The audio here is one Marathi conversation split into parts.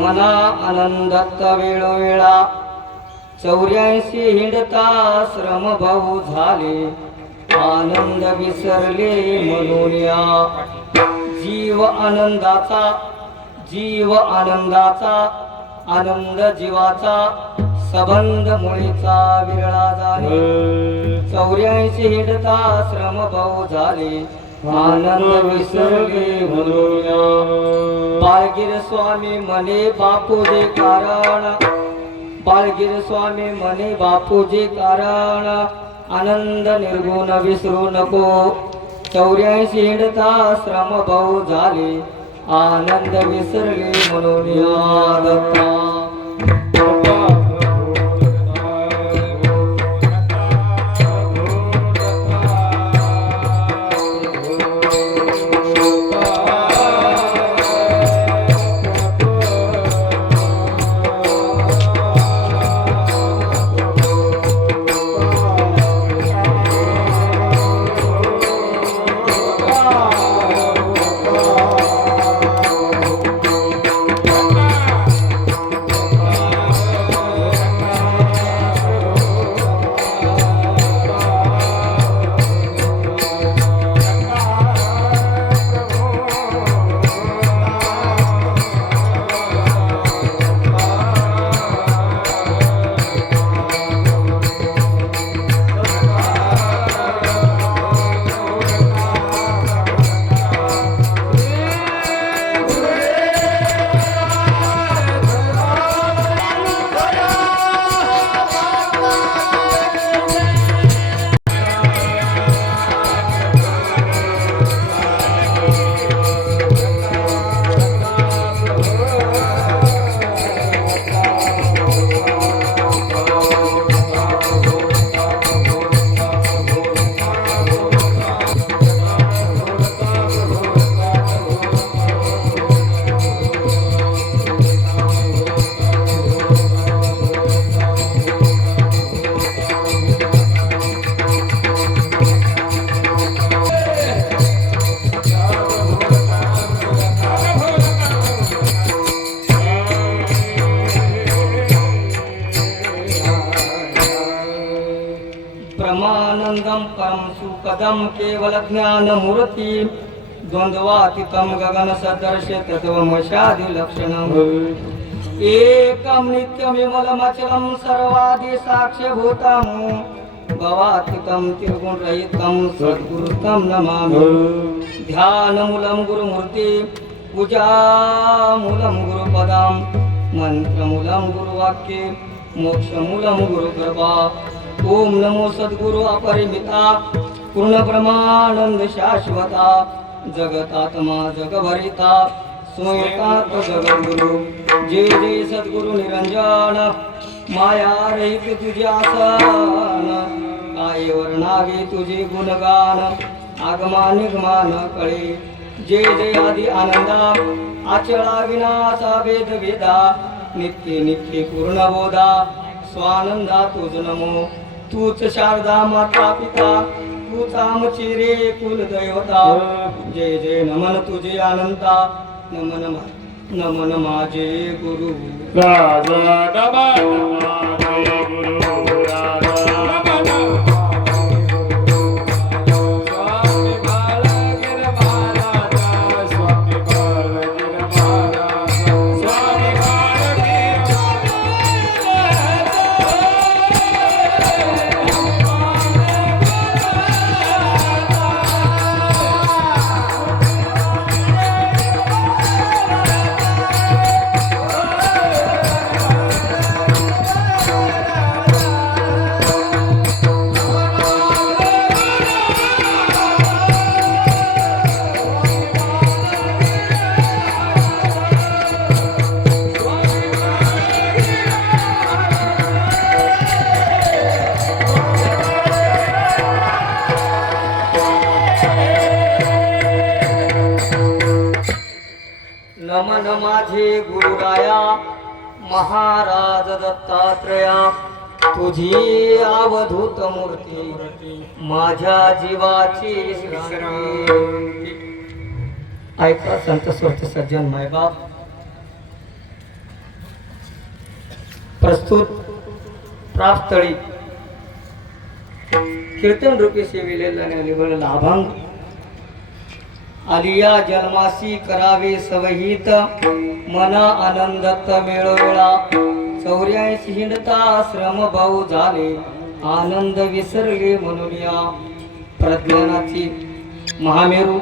मना आनंदात वेळोवेळा 84 हिंडता श्रम भाऊ झाले आनंद विसरले म्हणून या जीव आनंदाचा आनंद जीवाचा संबंध मुळीचा विरळा झाले 84 हिंडता श्रम भाऊ झाले आनंद विसरले म्हणून बाळगीर स्वामी म्हणे बापूजे कारण बाळगीर स्वामी म्हणे बापूजे कारण आनंद निर्गुण विसरू नको 84 हिंडता श्रम भाऊ झाले आनंद विसरले म्हणून दत्ता ब्रह्मानंदम परम सुखदम केवल ज्ञान मूर्ति द्वंद्वातीतम गगन सदर्श तत्वमशादि लक्षणम एकम नित्यम विमलमचलम सर्वादि साक्ष्यभूतम भवातीतम त्रिगुण रहितम सद्गुरुतम नमामि ध्यानमूलं गुरुमूर्ति पूजामूलं गुरुपदम मंत्रमूलं गुरुवाक्ये मोक्षमूलं गुरुकृपा ओम नमो सद्गुरु अपरिमिता पूर्ण ब्रह्मानंद शाश्वता जगतात्मा जगभरिता स्वयंकात जगद्गुरु जय जय सद्गुरु निरंजन माया रहित तुझे आसन काय वर्णावे तुझे गुणगान आगमा निगमान कळे जय जय आदि आनंदा आचळा विनाशा वेद वेदा नित्य नित्य पूर्ण बोधा स्वानंदा तुझ नमो तूच शारदा माता पिता तूच आमची रे कुलदैवता जय जय नमन तुझे अनंता नमन नमन माझे गुरु राजा नमन माझे गुरु राजा नमन माझे गुरुराया महाराज दत्तात्रया तुझी अवधूत मूर्ती माझ्या जीवाची विश्रांती। ऐका संत स्वर्थ सज्जन मायबाप प्रस्तुत प्राप्तळी कीर्तन रूपी सेविलेला निवड लाभांग आलिया जन्मासी करावे सवहित मना आनंदत मेळोवेळा 84 हिंडता श्रम भाऊ झाले आनंद विसरले म्हणून या प्रज्ञानाची महामेरू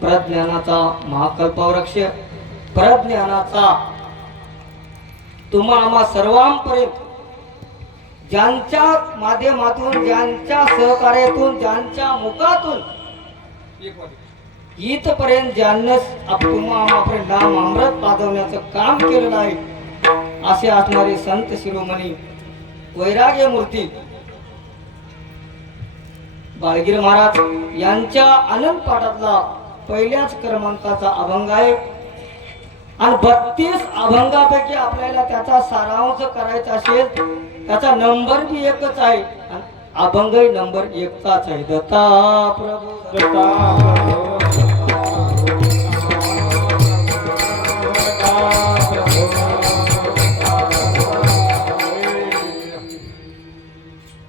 प्रज्ञानाचा महाकल्पवृक्ष प्रज्ञानाचा तुम्हा आम्हा सर्वांपर्यंत ज्यांच्या माध्यमातून ज्यांच्या सहकार्यातून ज्यांच्या मुखातून इथपर्यंत ज्यांना तुम्हा आम्हापर्यंत नाम अमृत पाजवण्याचं काम केलेलं आहे असे असणारे संत शिरोमणी वैराग्य मूर्ती बाळगीर महाराज यांच्या आनंद पाठातला पहिल्याच क्रमांकाचा अभंग आहे आणि 32 अभंगापैकी आपल्याला त्याचा सारांश करायचा असेल त्याचा नंबर बी एकच आहे आणि अभंगही नंबर 1चाच आहे दत्ता प्रभू दत्ता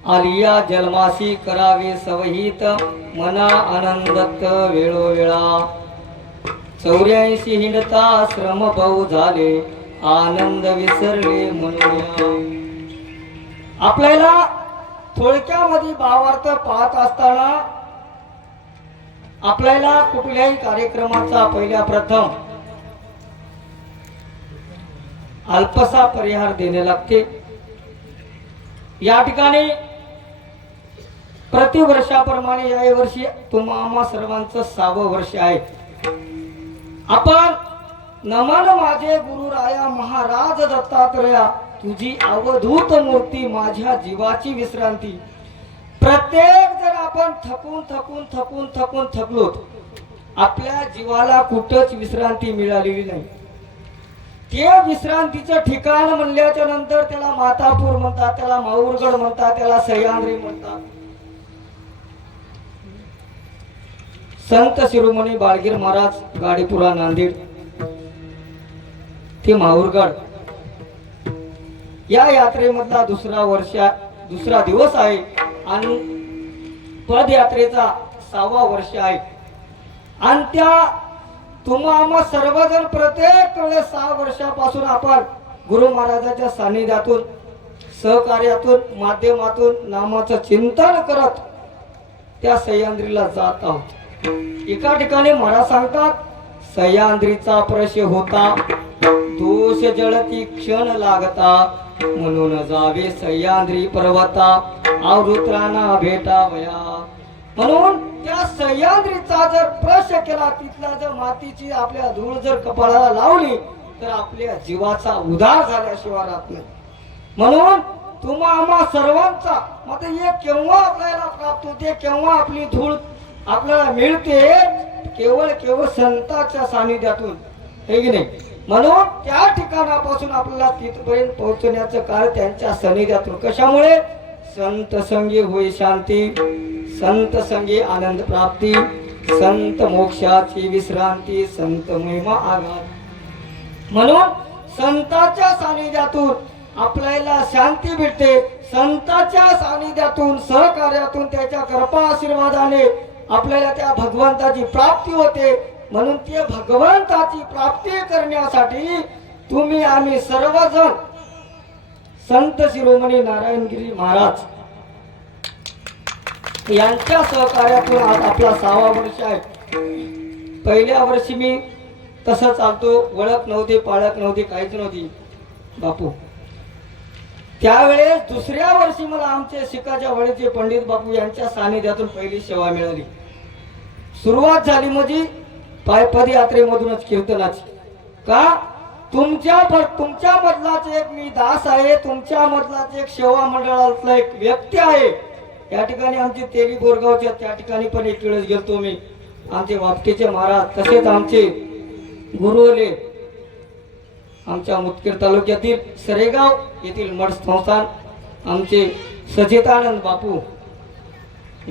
आलिया जन्मासी करावे सवहित मना आनंदत वेळोवेळा 84 हिंडता श्रम भाऊ झाले आनंद विसरले म्हणून आपल्याला थोडक्यामध्ये भावार्थ पाहत असताना आपल्याला कुठल्याही कार्यक्रमाचा पहिल्या प्रथम अल्पसा परिहार देणे लागते या ठिकाणी प्रतिवर्षाप्रमाणे या वर्षी तुम्हा आम्हा सर्वांचं 6वं वर्ष आहे आपण नमन माझे गुरुराया महाराज दत्तात्रया तुझी अवधूत मूर्ती माझ्या जीवाची विश्रांती प्रत्येक जर आपण थकून थकलो आपल्या जीवाला कुठंच विश्रांती मिळालेली नाही ते विश्रांतीचं ठिकाण म्हणल्याच्या नंतर त्याला मातापूर म्हणतात त्याला माऊरगड म्हणतात त्याला सह्याद्री म्हणतात संत शिरोमणी बाळगीर महाराज गाडीपुरा नांदेड ते माऊरगड या यात्रेमधला दुसरा दिवस आहे आणि पदयात्रेचा 6वा वर्ष आहे आणि त्या तुम्हा आम्हा सर्वजण प्रत्येक वेळेस 6 वर्षापासून आपण गुरु महाराजाच्या सानिध्यातून सहकार्यातून माध्यमातून नामाचं चिंतन करत त्या सह्याद्रीला जात आहोत एका ठिकाणी महाराज सांगतात सह्याद्रीचा प्रश्न होता दोष जळती क्षण लागता म्हणून जावे सह्याद्री पर्वता आवृत्रांना भेटावया म्हणून त्या सह्याद्रीचा जर प्रश्न केला तिथला जर मातीची आपल्या धूळ जर कपाळाला लावली तर आपल्या जीवाचा उद्धार झाल्याशिवाय राहत नाही म्हणून तुम्हा आम्हा सर्वांचा मग हे केव्हा आपल्याला प्राप्त होते केव्हा आपली धूळ आपल्याला मिळते केवळ संतांच्या सानिध्यातून हे की नाही म्हणून त्या ठिकाणापासून आपल्याला तिथपर्यंत पोहोचण्याचं कार्य त्यांच्या सानिध्यातून कशामुळे संत संगी होई शांती संत संगी आनंद प्राप्ती संत मोक्षाची विश्रांती संत महिमा आघात म्हणून संतांच्या सानिध्यातून आपल्याला शांती भेटते संतांच्या सानिध्यातून सहकार्यातून त्याच्या कृपा आशीर्वादाने आपल्याला त्या भगवंताची प्राप्ती होते म्हणून ते भगवंताची प्राप्ती करण्यासाठी तुम्ही आम्ही सर्वजण संत शिरोमणी नारायणगिरी महाराज यांच्या सहकार्यातून आज आपला 6वा वर्ष आहे पहिल्या वर्षी मी तसं चालतो ओळख नव्हती पाळख नव्हती काहीच नव्हती बापू त्यावेळेस दुसऱ्या वर्षी मला आमचे शिकाच्या वडीचे पंडित बापू यांच्या सानिध्यातून पहिली सेवा मिळाली सुरुवात झाली म्हणजे पदयात्रेमधूनच कीर्तनाची का तुमच्या मधलाच एक मी दास आहे तुमच्या मधलाच एक सेवा मंडळातला एक व्यक्ती आहे या ठिकाणी आमचे तेली बोरगावच्या त्या ठिकाणी पण एक वेळेस गेलतो मी आमचे वापकेचे महाराज तसेच आमचे गुरुले आमच्या मुदखेड तालुक्यातील सरेगाव येथील मठ संस्थान आमचे सचेतानंद बापू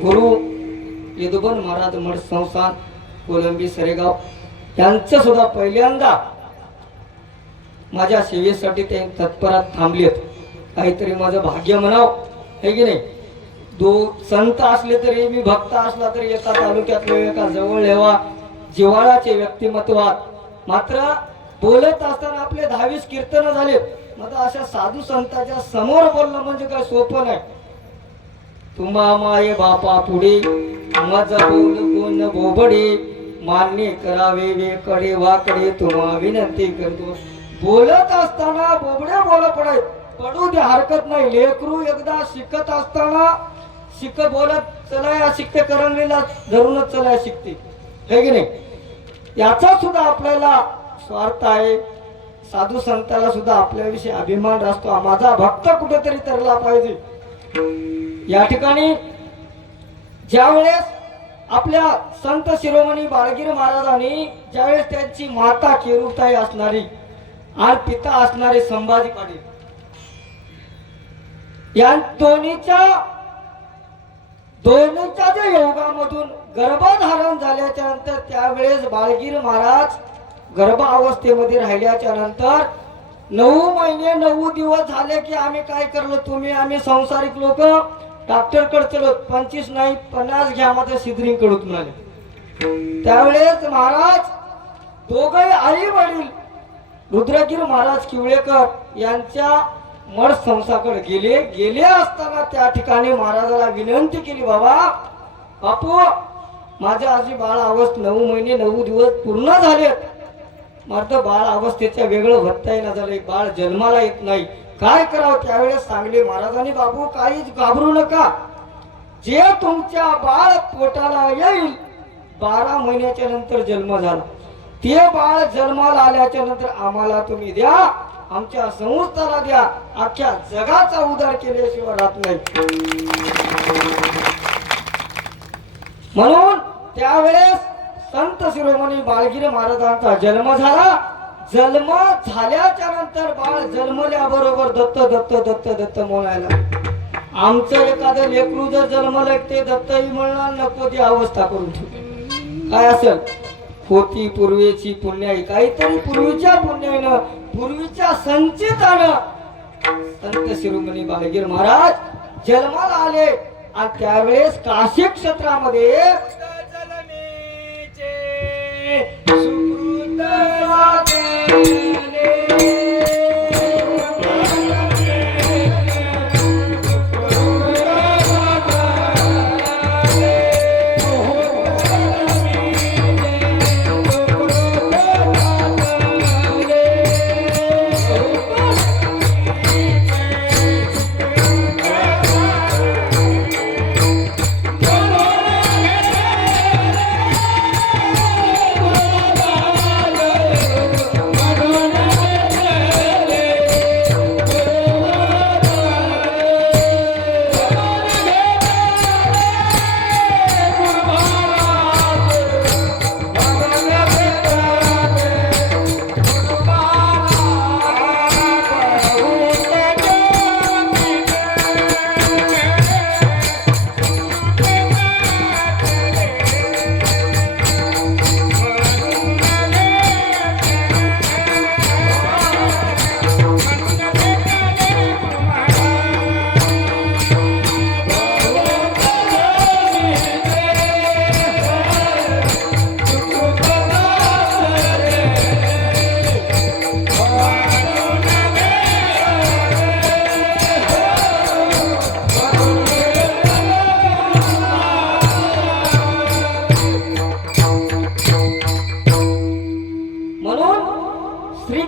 गुरु यदुबन महाराज मठ संस्थान कोलंबी सरेगाव यांचं सुद्धा पहिल्यांदा माझ्या सेवेसाठी ते तत्परात थांबलेत काहीतरी माझं भाग्य म्हणाव, है की नाही. संत असले तरी, मी भक्त असला तरी, एका तालुक्यातले, एका जवळ येवा जिव्हाळाचे व्यक्तिमत्वात मात्र बोलत असताना आपले 10-20 कीर्तन झाले. मग अशा साधू संतांच्या समोर बोलणं म्हणजे काय सोपं नाही. तुम्हा माये बापा पुढे माझा बोल गुण बोबडे, मान्य करावे वेकडे वाकडे तुम्हा विनंती करतो. बोलत असताना बोबडे बोल पडू दे, हरकत नाही. लेकरू एकदा शिकत असताना बोलत चला, या शिकते करंगलीला धरूनच चला शिकते, हे की नाही. याचा सुद्धा आपल्याला स्वार्थ आहे. साधू संताला सुद्धा आपल्याविषयी अभिमान असतो. माझा भक्त कुठेतरी तरला पाहिजे. या ठिकाणी ज्यावेळेस आपल्या संत शिरोमणी बाळगीर महाराजांनी ज्यावेळेस त्यांची माता केरुताई असणारी आणि पिता असणारे संभाजी पाटील या दोन्हीच्या जे योगामधून गर्भधारण झाल्याच्या नंतर त्यावेळेस बाळगीर महाराज गर्भावस्थेमध्ये राहिल्याच्या नंतर 9 महिने 9 दिवस झाले की आम्ही काय करलो, आम्ही संसारिक लोक डॉक्टर कडे चलो, 25 नाही 50 घ्या मात्र सिद्धरिंग कडून म्हणाले. त्यावेळेस महाराज दोघे आई वडील रुद्रगिरी महाराज किवळेकर यांच्या मठ संस्थाकडे गेले असताना त्या ठिकाणी महाराजाला विनंती केली, बापू माझ्या आजी बाळ अवस्थ 9 महिने 9 दिवस पूर्ण झालेत, मात्र बाळ अवस्थेच्या वेगळं भरता न झालं, बाळ जन्माला येत नाही, काय करावं. त्यावेळेस सांगले महाराजांनी, बाबू काहीच घाबरू नका, जे तुमच्या बाळ पोटाला येईल 12 महिन्याच्या नंतर जन्म झाला, ते बाळ जन्माला आल्याच्या नंतर आम्हाला तुम्ही द्या, आमच्या संस्थाला द्या, अख्ख्या जगाचा उद्धार केल्याशिवाय राहत नाही. म्हणून त्यावेळेस संत शिरोमणी बाळगीर महाराजांचा जन्म झाला. जन्म झाल्याच्या नंतर बाळ जन्मल्याबरोबर दत्त दत्त दत्त दत्त म्हणायला. आमचं एखादं लेकरू जर जन्मलं ते दत्तही म्हणणार नको, ती अवस्था करून ठेवली. काय असेल होती पूर्वीची पुण्याई, काहीतरी पूर्वीच्या पुण्याईनं, पूर्वीच्या संचितानं संत शिरोमणी बाळगीर महाराज जन्माला आले. आणि त्यावेळेस काशी क्षेत्रामध्ये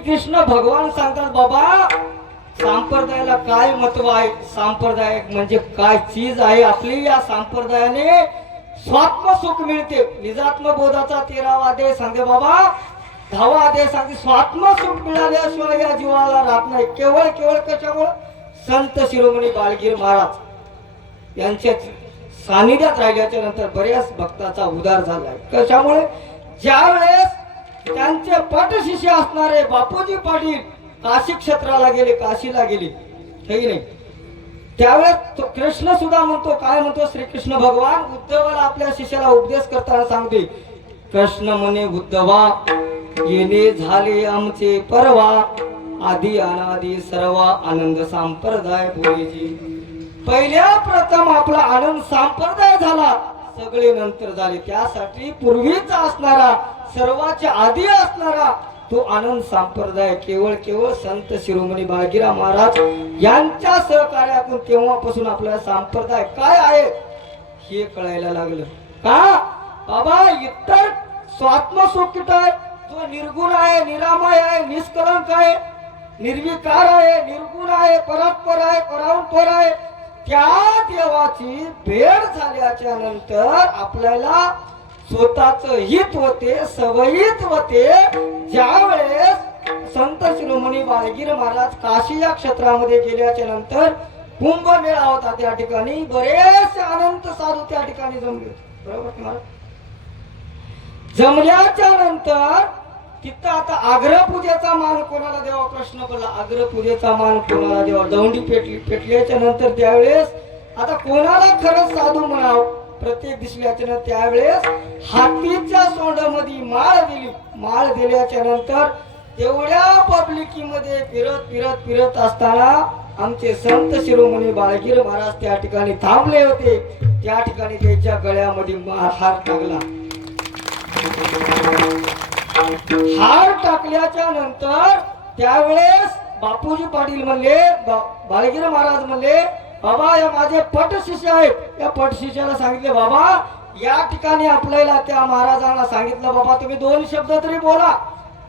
कृष्ण भगवान सांगतात, बाबा संप्रदायाला काय महत्व आहे, संप्रदाय म्हणजे काय चीज आहे. आपली या संप्रदायाने स्वात्म सुख मिळते. निजात्म बोधाचा 13वा अध्याय सांगते बाबा, 10वा अध्याय सांगते स्वात्म सुख मिळाल्याशिवाय या जीवाला राहत नाही. केवळ कशामुळे संत शिरोमणी बाळगीर महाराज यांच्या सानिध्यात राहिल्याच्या नंतर बऱ्याच भक्ताचा उद्धार झालाय. कशामुळे ज्यावेळेस त्यांचे पटशिष्य असणारे बापूजी पाटील काशी क्षेत्राला गेले, काशीला गेले, हे नाही, त्यावेळेस तो कृष्ण सुद्धा म्हणतो, काय म्हणतो श्रीकृष्ण भगवान उद्धवाला आपल्या शिष्याला उपदेश करताना सांगते, कृष्ण म्हणे उद्धवा येणे झाले आमचे परवा, आदि अनादि सर्व आनंद संप्रदाय बोलीजी. पहिल्या प्रथम आपला आनंद संप्रदाय झाला, सगळे नंतर झाले. त्यासाठी पूर्वीचा असणारा सर्वाचे आधी असणारा तो आनंद संप्रदाय केवळ केवळ संत शिरोमणी बाळगीरा महाराज यांच्या सहकार्यातून तेव्हापासून आपला संप्रदाय काय आहे हे कळायला लागलं. का बाबा इतर स्वात्मसुखित आहे, जो निर्गुण आहे, निरामय आहे, निष्कलंक आहे, निर्विकार आहे, निर्गुण आहे, परात्पर आहे, परांपर आहे, त्या देवाची भेट झाल्याच्या नंतर आपल्याला स्वतःच हित होते, सवयीत होते. ज्यावेळेस संत शिरोमणी बाळगीर महाराज काशी या क्षेत्रामध्ये गेल्याच्या नंतर कुंभमेळा होता, त्या ठिकाणी बरेचसे अनंत साधू त्या ठिकाणी जमले. बरोबर तुम्हाला जमल्याच्या नंतर तिथं आता आग्रपूजेचा मान कोणाला द्यावा प्रश्न पडला. आग्रपूजेचा मान कोणाला द्यावा, दौंडी पेटल्याच्या नंतर त्यावेळेस आता कोणाला खरंच साधू म्हणावं प्रत्येक दिसल्याच्या त्यावेळेस हातीच्या सोंडामध्ये माळ दिली. माळ दिल्याच्या नंतर तेवढ्या पब्लिकीमध्ये फिरत फिरत फिरत असताना आमचे संत शिरोमणी बाळगीर महाराज त्या ठिकाणी थांबले होते. त्या ठिकाणी त्याच्या गळ्यामध्ये हार टाकला. हार टाकल्याच्या नंतर त्यावेळेस बापूजी पाटील म्हणले, बाळगीर महाराज म्हणले, बाबा या माझे पट शिष्य आहेत. या पट शिष्याला सांगितले, बाबा या ठिकाणी आपल्याला त्या महाराजांना सांगितलं, बाबा तुम्ही 2 शब्द तरी बोला,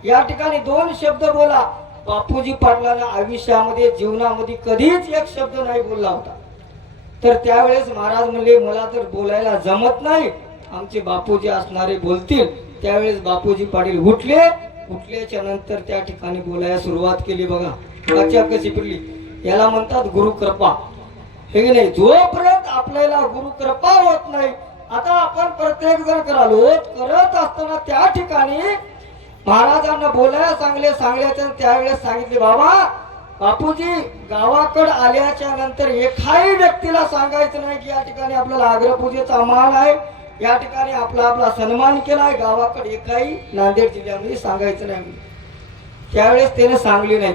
या ठिकाणी 2 शब्द बोला. बापूजी पाटलांना आयुष्यामध्ये जीवनामध्ये कधीच एक शब्द नाही बोलला होता. तर त्यावेळेस महाराज म्हणले, मला तर बोलायला जमत नाही, आमचे बापूजी असणारे बोलतील. त्यावेळेस बापूजी पाटील उठल्याच्या नंतर त्या ठिकाणी बोलायला सुरुवात केली. बघा कच्च्या कशी पिडली, याला म्हणतात गुरुकृपा. हे की नाही, जोपर्यंत आपल्याला गुरुकृपा होत नाही, आता आपण प्रत्येक जण करत असताना त्या ठिकाणी महाराजांना बोलायला सांगल्याच्या त्यावेळेस सांगितले, बाबा बापूजी गावाकडे आल्याच्या नंतर एकाही व्यक्तीला सांगायचं नाही की या ठिकाणी आपल्याला आग्रपूजेचा मान आहे, या ठिकाणी आपला सन्मान केलाय. गावाकडे एकाही नांदेड जिल्ह्यामध्ये सांगायचं नाही. त्यावेळेस त्याने सांगली नाही.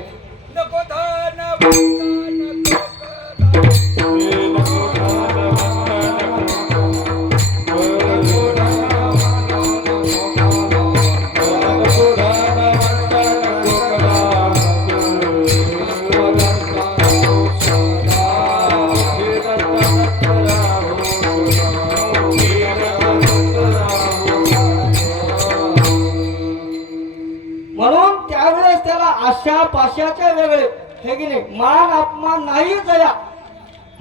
म्हणून त्यावेळेस त्याला आशा पाशाच्या वेगळे हे की नाही, मान अपमान नाही जया,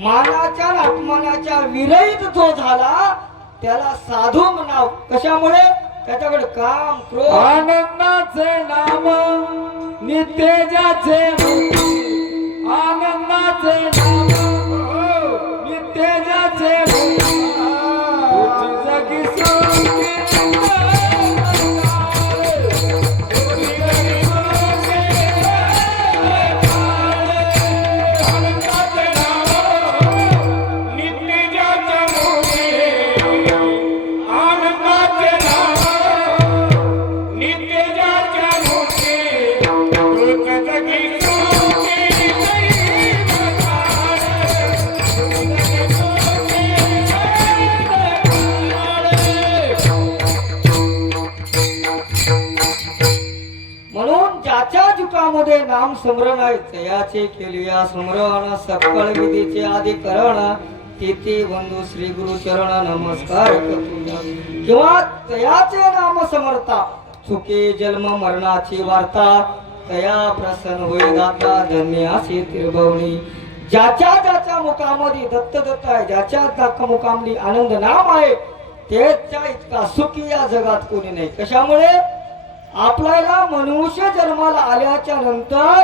मानाच्या अपमानाच्या विरहित जो झाला त्याला साधू म्हणाव. कशामुळे त्याच्याकडे काम क्रोध आनंदाचे नाम नित्यजाचे आनंदाचे नाम नित्यजाचे जगी मध्ये नाम स्मरण आहे, तयाचे केलिया स्मरण सकळ विधीचे अधिकरण. तिथे बंधू श्री गुरु चरण नमस्कार करतो. किंवा तयाचे नाम समर्था चुके जन्म मरणाची वार्ता. तया प्रसन्न होय दाता धन्य असे त्रिभुवनी. ज्याच्या मुखामध्ये दत्त आहे, ज्याच्या मुखामध्ये आनंद नाम आहे, त्याच्या इतका सुखी या जगात कोणी नाही. कशामुळे आपल्याला मनुष्य जन्माला आल्याच्या नंतर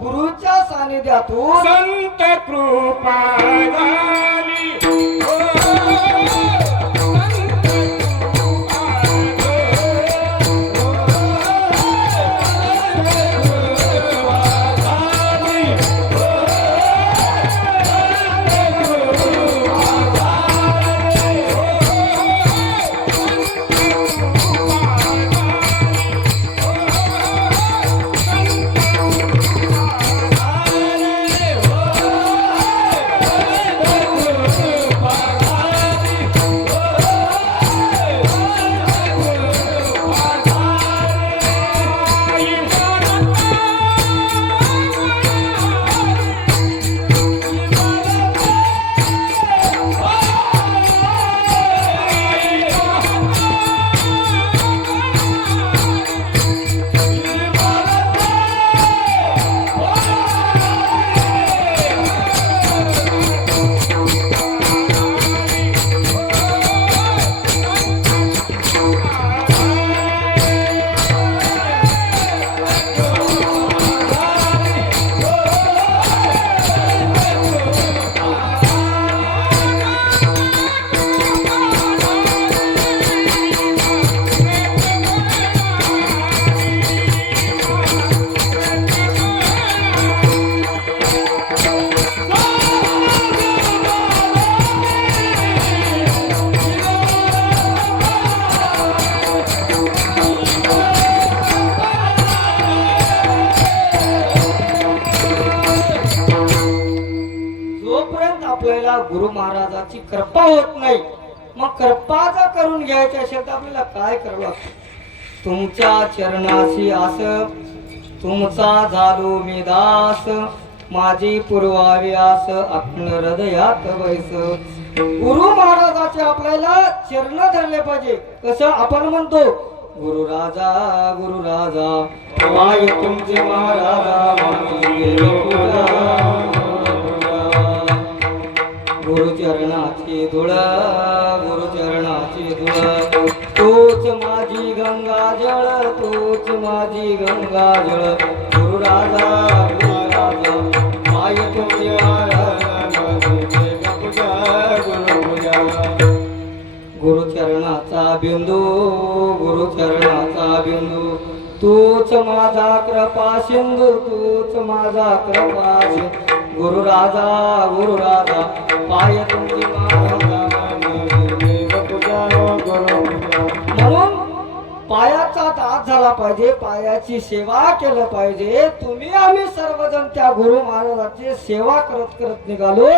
गुरुच्या सानिध्यातून संत कृपा झाली. आपल्याला गुरु महाराजाची कृपा होत नाही. मग कृपा जर करून घ्यायची असेल तर आपल्याला काय करावं लागतं? तुमच्या चरणाशी आस तुमचा झालो मी दास, माझी पुरवावी आस आपण हृदयात बैस. गुरु महाराजाचे आपल्याला चरण धरले पाहिजे. कसं आपण म्हणतो गुरु राजा पाय तुमचे महाराजा माझी देवपूजा. गुरुचरणाची धुळ तूच माझी गंगा जळ, तूच माझी गंगा जळ. गुरु राजा पाय तुमचे महाराजा माझी देवपूजा. गुरुचरणाचा बिंदू तूच माझा कृपा सिंधू, तूच माझा कृपा सिंधू. गुरु राजा पाय तुमची महाराजा म्हणून पायाचा दास झाला पाहिजे, पायाची सेवा केलं पाहिजे. तुम्ही आम्ही सर्वजण त्या गुरु महाराजाची सेवा करत करत निघालो.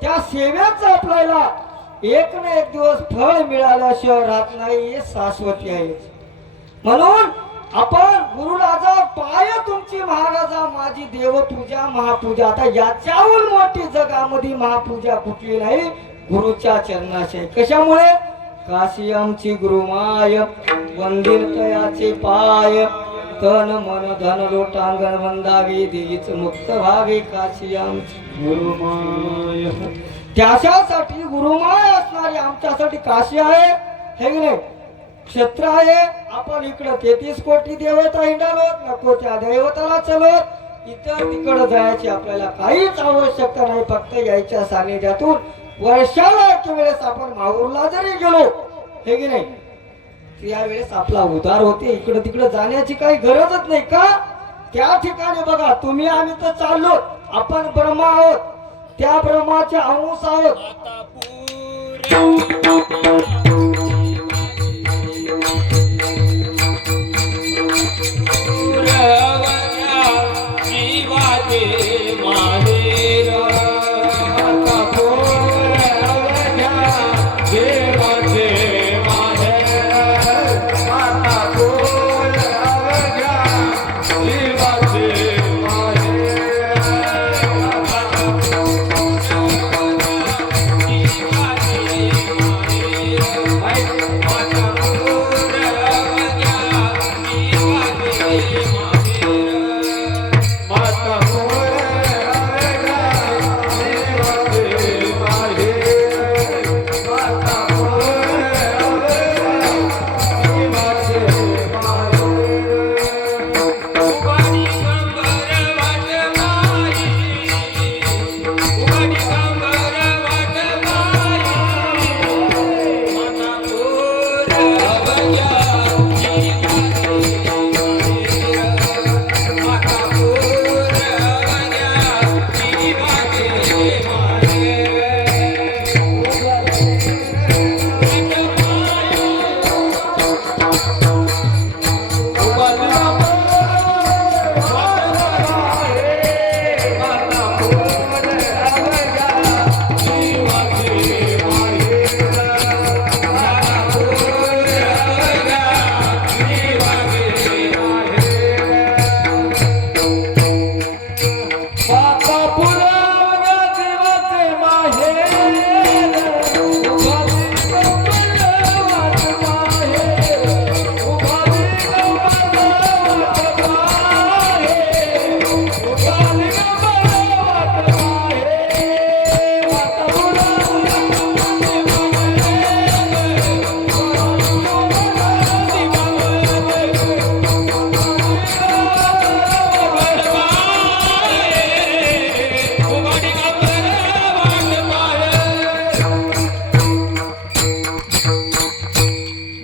त्या सेवेच आपल्याला एक ना एक दिवस फळ मिळाल्याशिवाय राहत नाही, हे शाश्वती आहे. म्हणून आपण गुरु राजा पाय तुमची महाराजा माझी देवपूजा महापूजा. आता याच्याहून मोठी जगामध्ये महापूजा कुठली नाही, गुरुच्या चरणाशी. कशामुळे? काशी आमची गुरुमाय, वंदिल तयाचे पाय. तन मन धन लोटांगण वंदावी, देवीच मुक्त व्हावे काशी आमची गुरुमाय. त्याच्यासाठी गुरुमाय असणारी आमच्यासाठी काशी आहे, हे की नाही? क्षेत्र आहे. आपण इकडं 33 कोटी देवता हिंडालो, नको त्या दैवताला चलत इतर तिकडं जायची आपल्याला काहीच आवश्यकता नाही. फक्त यायच्या सानिध्यातून वर्षाला एक वेळेस आपण माहूरला जरी गेलो, हे की नाही, त्यावेळेस आपला उद्धार होते. इकडं तिकडं जाण्याची काही गरजच नाही. का? त्या ठिकाणी बघा, तुम्ही आम्ही तर चाललो, आपण ब्रह्मा आहोत, त्या ब्रह्माचे अंश आहोत.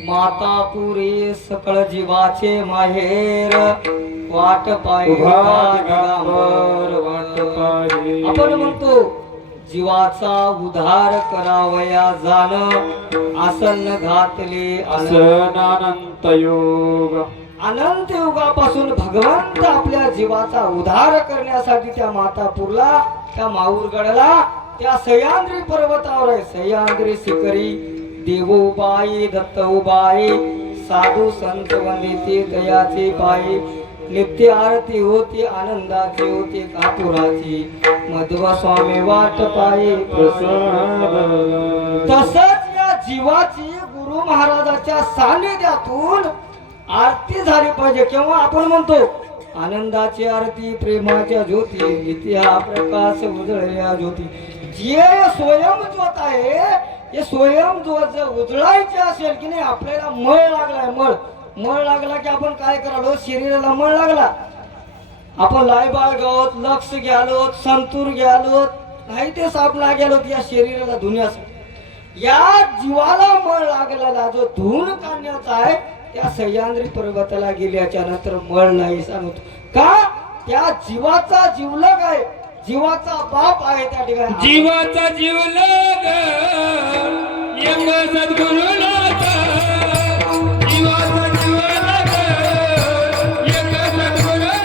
मातापुरी सकळ जीवाचे माहेर, वाट पायी आपण म्हणतो जीवाचा उद्धार करावया जाण, आसन घातले अनंत योग. अनंत युगापासून भगवंत आपल्या जीवाचा उद्धार करण्यासाठी त्या मातापूरला, त्या माहूरगडाला त्या सह्याद्री पर्वतावर आहे. सह्याद्री शिखरी देव उभाई दत्त उभाई साधू संत वंदिते दयाचे पायी नित्य आरती होती आनंदाची होती कापुराची मध्व स्वामी वाट पायी तसंच या जीवाची गुरु महाराजाच्या सानिध्यातून आरती झाली पाहिजे. केव्हा आपण म्हणतो आनंदाची आरती प्रेमाच्या ज्योती नित्या प्रकाश उजळल्या ज्योती. जे स्वयंज्योत आहे हे स्वयंज्योत जर उजळायचे असेल की नाही, आपल्याला मळ लागलाय मळ लागला की आपण काय करालो, शरीराला मळ लागला आपण लायबाळ गावत लक्ष घ्यालो संतूर घ्यालो नाही ते साबणा गेलो या शरीराला धुण्यासाठी. या जीवाला मळ लागलेला जो धुवून काढण्याचा आहे त्या सह्याद्री पर्वताला गेल्याच्या नंतर मळ नाही सांगतो का, त्या जीवाचा जीवलग आहे, जीवाचा बाप आहे त्या ठिकाणी. जीवाचा जीवलग एक सद्गुरुनाथ, जीवाचा जीवलग एक सद्गुरुनाथ,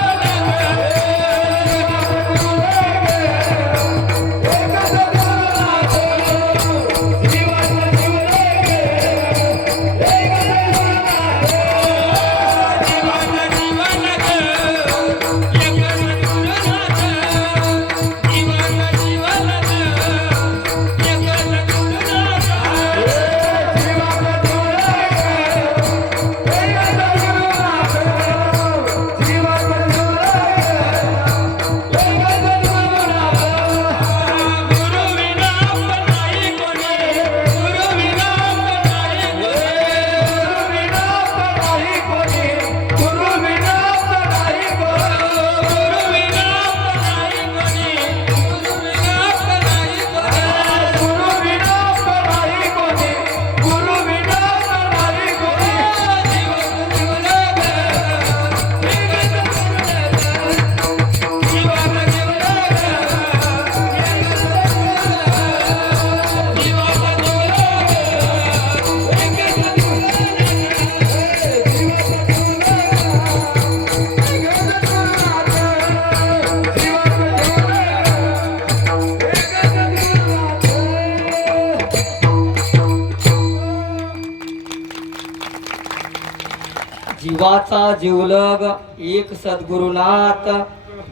जीवाचा जीवाचा जीवलग एक सद्गुरुनाथ,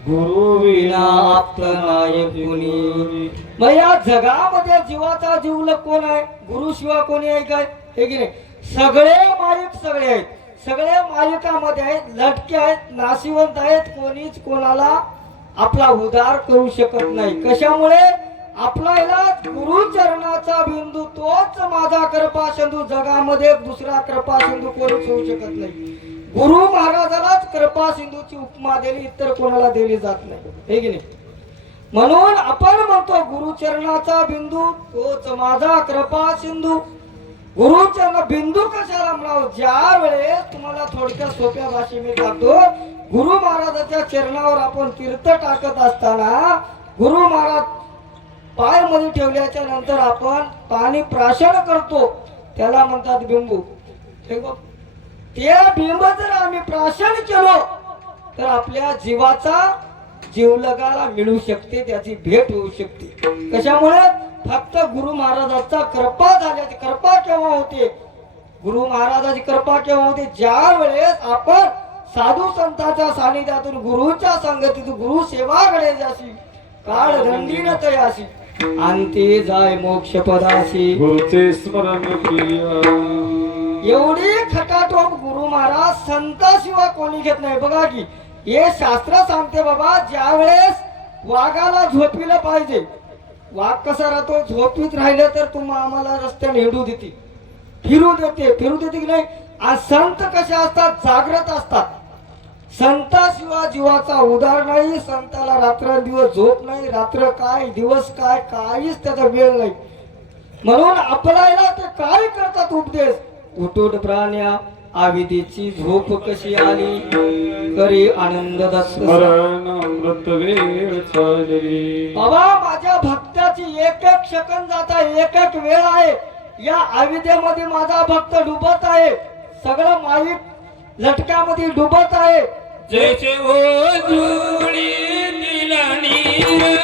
गुरु विना आप्त नाही कोणी. मग या जगामध्ये जीवाचा जीवलग कोण आहे, गुरु शिवाय कोणी आहे काय, हे की नाही. सगळे माईक सगळे आहेत, सगळे माईकामध्ये आहेत, लटके आहेत, नाशिवंत आहेत, कोणीच कोणाला आपला उद्धार करू शकत नाही. कशामुळे आपल्याला गुरु चरणाचा बिंदू तोच माझा कृपा सिंधू, जगामध्ये दुसरा कृपा सिंधू कोणीच होऊ शकत नाही. गुरु महाराजालाच कृपा सिंधूची उपमा दिली, इतर कोणाला दिली जात नाही, हे की नाही. म्हणून आपण म्हणतो गुरुचरणाचा बिंदू तोच माझा कृपा सिंधू. गुरुचरण बिंदू कशाला म्हणावं, ज्या वेळेस तुम्हाला थोडक्या सोप्या भाषेत मी टाकतो, गुरु महाराजाच्या चरणावर आपण तीर्थ टाकत असताना गुरु महाराज पाय मध्ये ठेवल्याच्या नंतर आपण पाणी प्राशन करतो, त्याला म्हणतात बिंबू. ते बिंब जर आम्ही प्राशन केलो तर आपल्या जीवाचा जीवलगाला मिळू शकते, त्याची भेट होऊ शकते. कशामुळे, फक्त गुरु महाराजांचा कृपा झाल्याची. कृपा केव्हा होते, गुरु महाराजाची कृपा केव्हा होते, ज्या वेळेस आपण साधू संतांच्या सानिध्यातून गुरुच्या संगतीतून गुरु सेवा घडायची काळ दंडीन तयाशी अंते जाय मोक्ष पदाशी. गुरुचे स्मरण केल्या एवढी खटाटोप गुरु महाराज संताशिवाय कोणी घेत नाही. बघा की हे शास्त्र सांगते बाबा, ज्या वेळेस वाघाला झोपीला पाहिजे, वाघ कसा राहतो, झोपीत राहिलं तर तुम्ही आम्हाला रस्त्याने हिंडू देते, फिरू देते की नाही. आज संत कसे असतात, जागृत असतात. संताशिवाय जीवाचा उद्धार नाही. संताला रात्रंदिवस झोप नाही, रात्र काय दिवस काय काहीच त्याचा वेळ नाही. म्हणून आपल्याला ते काय करतात उपदेश, उठूट प्राण्या आविधीची झोप कशी आली, करी आनंद स्मरण अमृत वेळ चालली. बाबा माझ्या भक्ताची एक एक सेकंद जाता, एक एक वेळ आहे. या आविद्यामध्ये माझा भक्त डुबत आहे, सगळं माईक लटक्यामध्ये डुबत आहे. जैसे ओझुळी दिला नीर,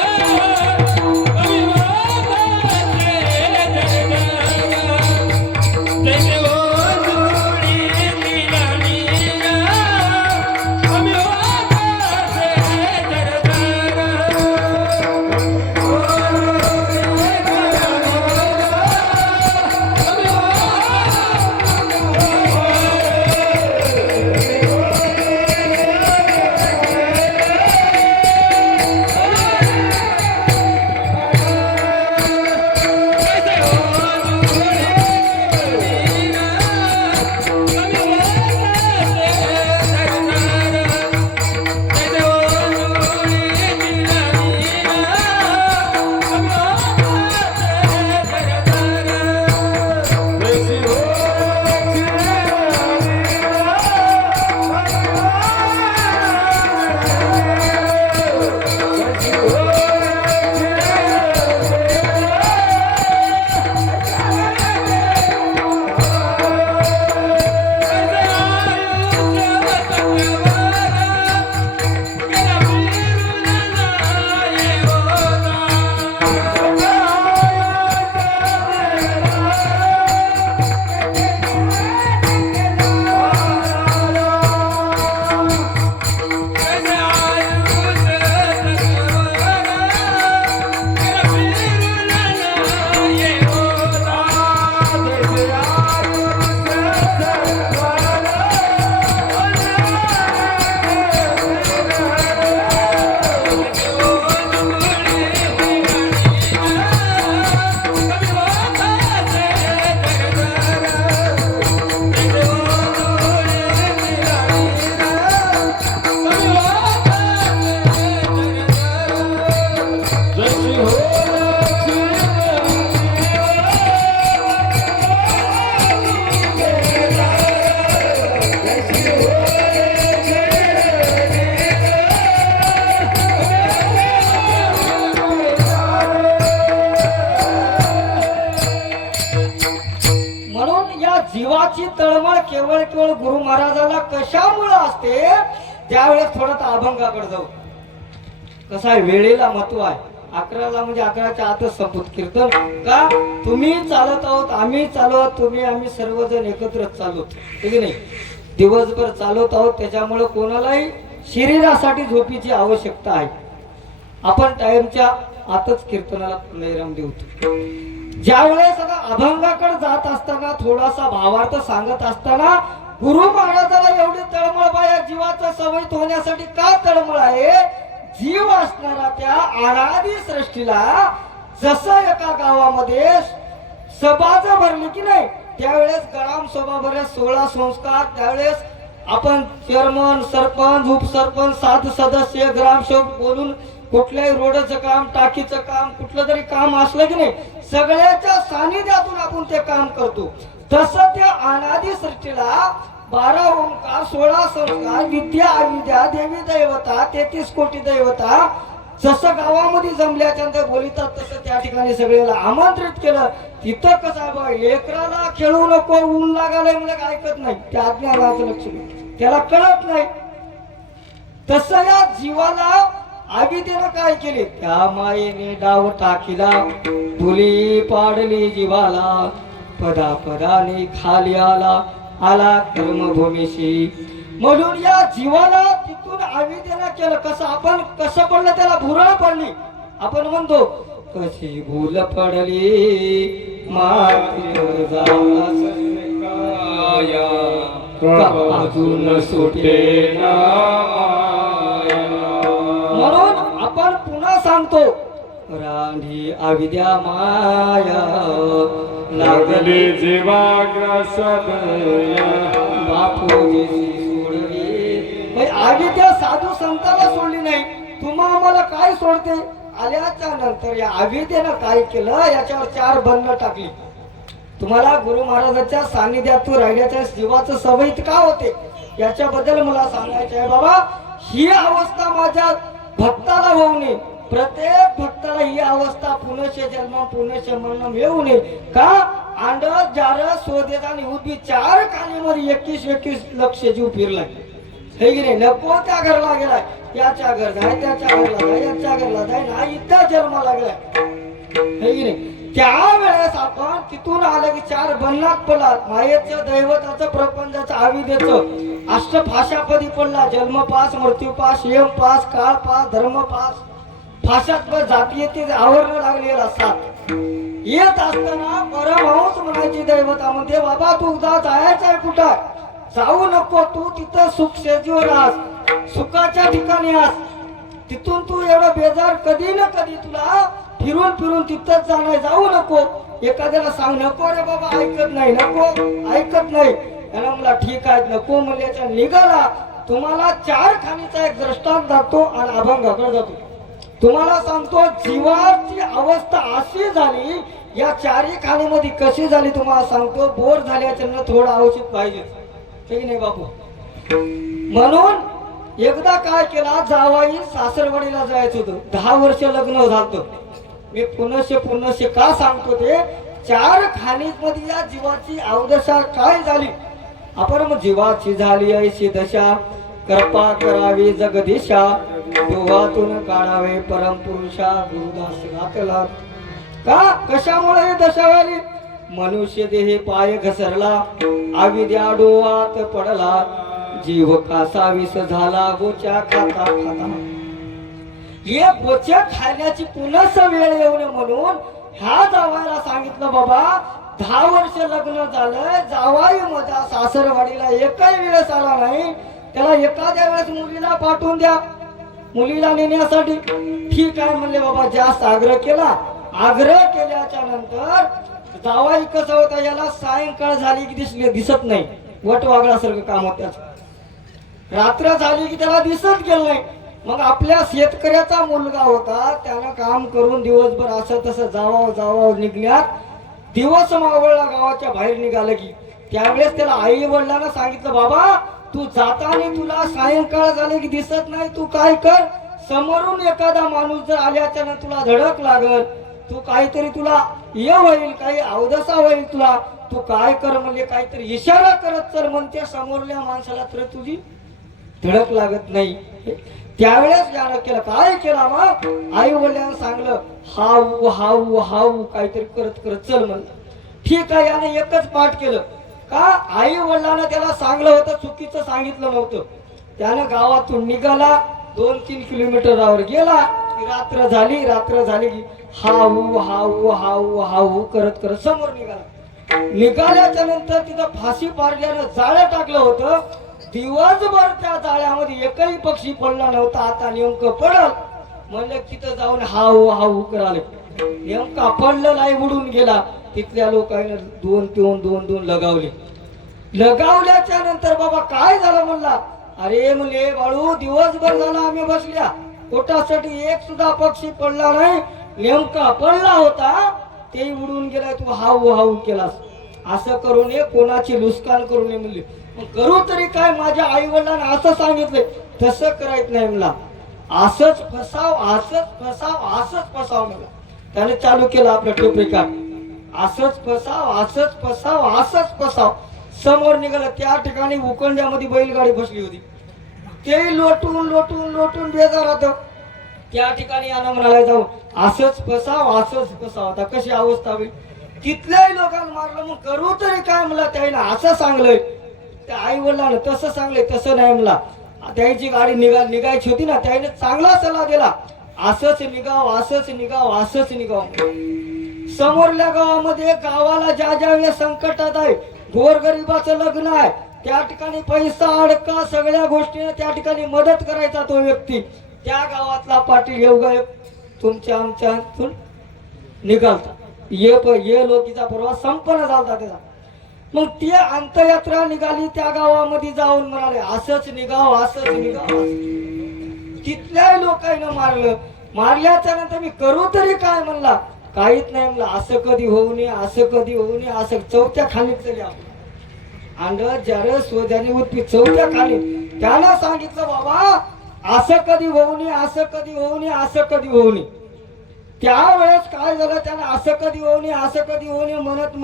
जीवाची तळमळ केवळ केवळ गुरु महाराजाला कशामुळे असते, त्यावेळेस थोडं अभंगाकडे जाऊ. कसं आहे, वेळेला महत्व आहे. 11ला म्हणजे 11च्या आतच संपूत कीर्तन. का तुम्ही चालत आहोत, आम्ही चालवत, तुम्ही आम्ही सर्वजण एकत्रच चालू, ठीक नाही. दिवसभर चालवत आहोत, त्याच्यामुळे कोणालाही शरीरासाठी झोपीची आवश्यकता आहे. आपण टाइमच्या आतच कीर्तनाला पूर्णविराम देऊ. ज्या वेळेस आता अभंगाकडे जात असताना थोडासा भावार्थ सांगत असताना गुरु महाराजाला एवढी तळमळ बाया जीवाचा सवयीत होण्यासाठी का तळमळ आहे. जीव असणारा त्या अनादी सृष्टीला जसं एका गावामध्ये सभाच भरली की नाही, त्यावेळेस ग्राम सभा भरल्या 16 संस्कार. त्यावेळेस आपण चेअरमन, सरपंच, उपसरपंच, 7 सदस्य, ग्रामसेवक बोलून कुठल्याही रोडचं काम, टाकीचं काम, कुठलं तरी काम असलं की नाही, सगळ्याच्या सानिध्यातून आपण ते काम करतो. तसं त्या अनादी सृष्टीला 12 ओंकार, 16 संस्कार, विद्या अविद्या, देवी दैवता, 33 कोटी दैवता जसं गावामध्ये जमल्याच्या नंतर बोलितात तसं त्या ठिकाणी सगळ्याला आमंत्रित केलं. तिथं कसं आहे बघा, लेकराला खेळू नको, ऊन लागायला म्हणजे ऐकत नाही, त्या अज्ञानाचं लक्ष नाही, त्याला कळत नाही. तसं या जीवाला आविदेनं काय केले, त्या मायेने डाव टाकीला, तुली पाडली जीवाला, पदा पदाने खाली आला, आला कर्मभूमीशी. म्हणून या जीवाला तिथून आविदेनं केलं. कसं आपण कसं पडलं, त्याला भुरळ पडली. आपण म्हणतो कशी भूल पडली मातीवर जाऊन अजून सुटे ना. म्हणून आपण पुन्हा सांगतो, रांधी अविद्या माया लागले जीवाग्रास बापूजी सोडली. अविद्या साधू संताला सोडली नाही, तुम्हा आम्हाला काय सोडते. आल्याच्या नंतर या अविद्येनं काय केलं, याच्यावर 4 बंध टाकली. तुम्हाला गुरु महाराजांच्या सानिध्यात राहिल्याच्या जीवाचं सवयीत का होते, याच्याबद्दल मला सांगायचं आहे. बाबा, ही अवस्था माझ्या भक्ताला होऊ नये. प्रत्येक भक्ताला ही अवस्था पुनश्च जन्म पुनश्च मरण येऊ नये. का अंड जार स्वदेश आणि उद्भी 4 कालीमध्ये 21 लक्ष जीव फिरलाय, हे की नाही. नको त्या घरला गेलाय, याच्या घर जाय, त्याच्या घरला जाय, याच्या घरला जाय, ना इथं जन्म लागलाय, हे की नाही. त्यावेळेस आपण तिथून आलं की 4 बंधनात पडला. मायेचं, दैवताचं, प्रपंचाचं, आविदेचं अष्टभाषापदी पडला. जन्मपास, मृत्यूपास, यमपास, काळपास, धर्मपास, भाषात जाती येते आवरण लागलेला 7. येत असताना परमहंस म्हणायची दैवतामध्ये, बाबा तू जायचं आहे कुठं, जाऊ नको, तू तिथं सुख शेजीवर आस, सुखाच्या ठिकाणी आस. तिथून तू एवढं बेजार कधी ना कधी तुला फिरून फिरून तिथंच जाणार, जाऊ नको. एखाद्याला सांग, नको रे बाबा, ऐकत नाही, नको ऐकत नाही. त्याला मला ठीक आहे, नको म्हणल्याच्या निघाला. तुम्हाला 4 खाणीचा एक दृष्टांत दाखतो आणि अभंगाकडे जातो. तुम्हाला सांगतो, जीवाची अवस्था अशी झाली, या 4ही खाणीमध्ये कशी झाली तुम्हाला सांगतो. बोर झाल्याच्या थोडं औषध पाहिजे, ठीक नाही बापू. म्हणून एकदा काय केला, जावाई सासरवाडीला जायचं होतं. 10 वर्ष लग्न झालं. मी पुनश्च का सांगतो ते, 4 खाणीमध्ये या जीवाची अवदशा काय झाली. आपण मग जीवाची झाली ऐशी दशा, कृपा करावी जगदीशा, दोहातून काढावे परमपुरुषा, गुरुदास घातला. का कशामुळे हे दशा झाली. मनुष्य देही पाय घसरला, अविद्या डोळ्यात पडला, जीव कासावीस झाला गोच्या खाता खाता. हे गोच्या खाण्याची पुन्हा वेळ येऊ नये म्हणून ह्या जावायला सांगितलं, बाबा 10 वर्ष लग्न झालं, जावाई माझा सासरवाडीला एकही वेळेस आला नाही, त्याला एखाद्या वेळेस मुलीला पाठवून द्या, मुलीला नेण्यासाठी. ठीक आहे म्हणले बाबा. जास्त आग्रह केला. आग्रह केल्याच्या नंतर जावाई कसा होता, याला सायंकाळ झाली की दिसत नाही, वटवागळासारखं काम होत त्याचं. रात्र झाली की त्याला दिसत गेलं नाही. मग आपल्या शेतकऱ्याचा मुलगा होता, त्यानं काम करून दिवसभर असं तसं जावावं निघण्यात दिवस मावळला. गावाच्या बाहेर निघालं की त्यावेळेस त्याला आई वडिलांना सांगितलं, बाबा तू जाताना तुला सायंकाळ झाले की दिसत नाही, तू काय कर, समोरून एखादा माणूस जर आल्याच्या तुला धडक लागल, तू काहीतरी तुला ये होईल, काही अवदसा होईल तुला, तू काय कर म्हणजे काहीतरी इशारा करत चल म्हणते समोरल्या माणसाला तर तुझी धडक लागत नाही. त्यावेळेस यानं केलं काय केला मग आई वडिलांना सांगलं हाऊ हाऊ हाऊ काहीतरी करत करत चल म्हणलं. ठीक आहे याने एकच पाठ केलं का आई वडिलांना त्याला सांगलं होतं चुकीचं सांगितलं नव्हतं. त्यानं गावातून निघाला 2-3 किलोमीटरावर गेला की रात्र झाली की हाऊ हाऊ हाऊ हाऊ करत करत समोर निघाल्याच्या नंतर तिथं फाशी पाडल्यानं जाळं टाकलं होतं. दिवसभर त्या जाळ्यामध्ये एकही पक्षी पडला नव्हता. आता नेमकं पडल म्हणलं तिथं जाऊन हाऊ हाऊ कराले. नेमका पडलं नाही उडून गेला. तिथल्या लोकांनी दोन लगावल्याच्या नंतर बाबा काय झालं म्हणला. अरे म्हणले बाळू दिवसभर झाला आम्ही बसल्या पोटासाठी एक सुद्धा पक्षी पडला नाही. नेमका पडला होता ते उडून गेला तू हाऊ हाऊ केलास. असं करू नये कोणाची नुकसान करू नये म्हणले. करू तरी काय माझ्या आई वडिलांना असं सांगितलंय तसं करायचं नाही मला. असंच फसाव मला. त्याने चालू केलं आपलं टेप रेकॉर्ड. असंच फसाव समोर निघालं. त्या ठिकाणी उकंड्यामध्ये बैलगाडी बसली होती. ते लोटून बेजारात त्या ठिकाणी यानं म्हणाला जाऊन असंच फसाव आता कशी अवस्था होईल. तिथल्याही लोकांना मारलं. मग करू तरी काय मला त्याने असं सांगलंय. त्या आई वडिलांना तसं सांगलंय तसं नाही मला. त्याची गाडी निघायची होती ना त्याने चांगला सल्ला दिला असंच निघाव. समोरल्या गावामध्ये गावाला ज्या वेळेस संकटात आहे गोरगरिबाचं लग्न आहे त्या ठिकाणी पैसा अडका सगळ्या गोष्टीने त्या ठिकाणी मदत करायचा तो व्यक्ती त्या गावातला पाटील येऊगा तुमच्या आमच्या निघालता ये लोकीचा परवा संपन्न झालता त्याचा. मग ती अंतयात्रा निघाली त्या गावामध्ये जाऊन म्हणाले असंच निघाव. तिथल्या लोकांना मारल्याच्या नंतर मी करू तरी काय म्हणला काहीच नाही म्हणलं. असं कधी होऊ नये असं चौथ्या खाली चले अंड जर सोद्याने उत्पी चौथ्या खाली त्याला सांगितलं बाबा असं कधी होऊ नये. त्यावेळेस काय झालं त्याला असं कधी होऊ नये म्हणत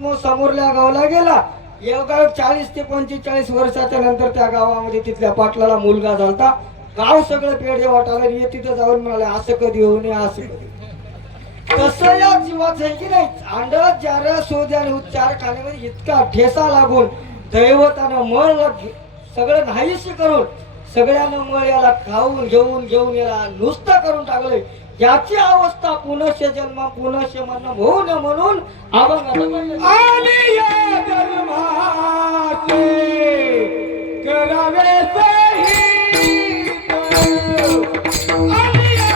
मग समोरल्या गावाला गेला. एवढा 40 ते 45 वर्षाच्या नंतर त्या गावामध्ये तिथल्या पाटलाला मुलगा झालता. गाव सगळं पेढे वाटायला तिथं जाऊन म्हणाले असं कधी होऊ नये तसं या जीवाचं आहे की नाही. अंड ज्याला शोध्याने उच्चार खाण्यामध्ये इतका ठेसा लागून दैवतानं मळ सगळं नाहीशी करून सगळ्यांना मळ याला खाऊन घेऊन याला नुसतं करून टाकलंय. याची अवस्था पुनश्य जन्म पुनश्य मरण होऊ नये म्हणून अभंग आणि या जन्माचे करावे सहित आणि या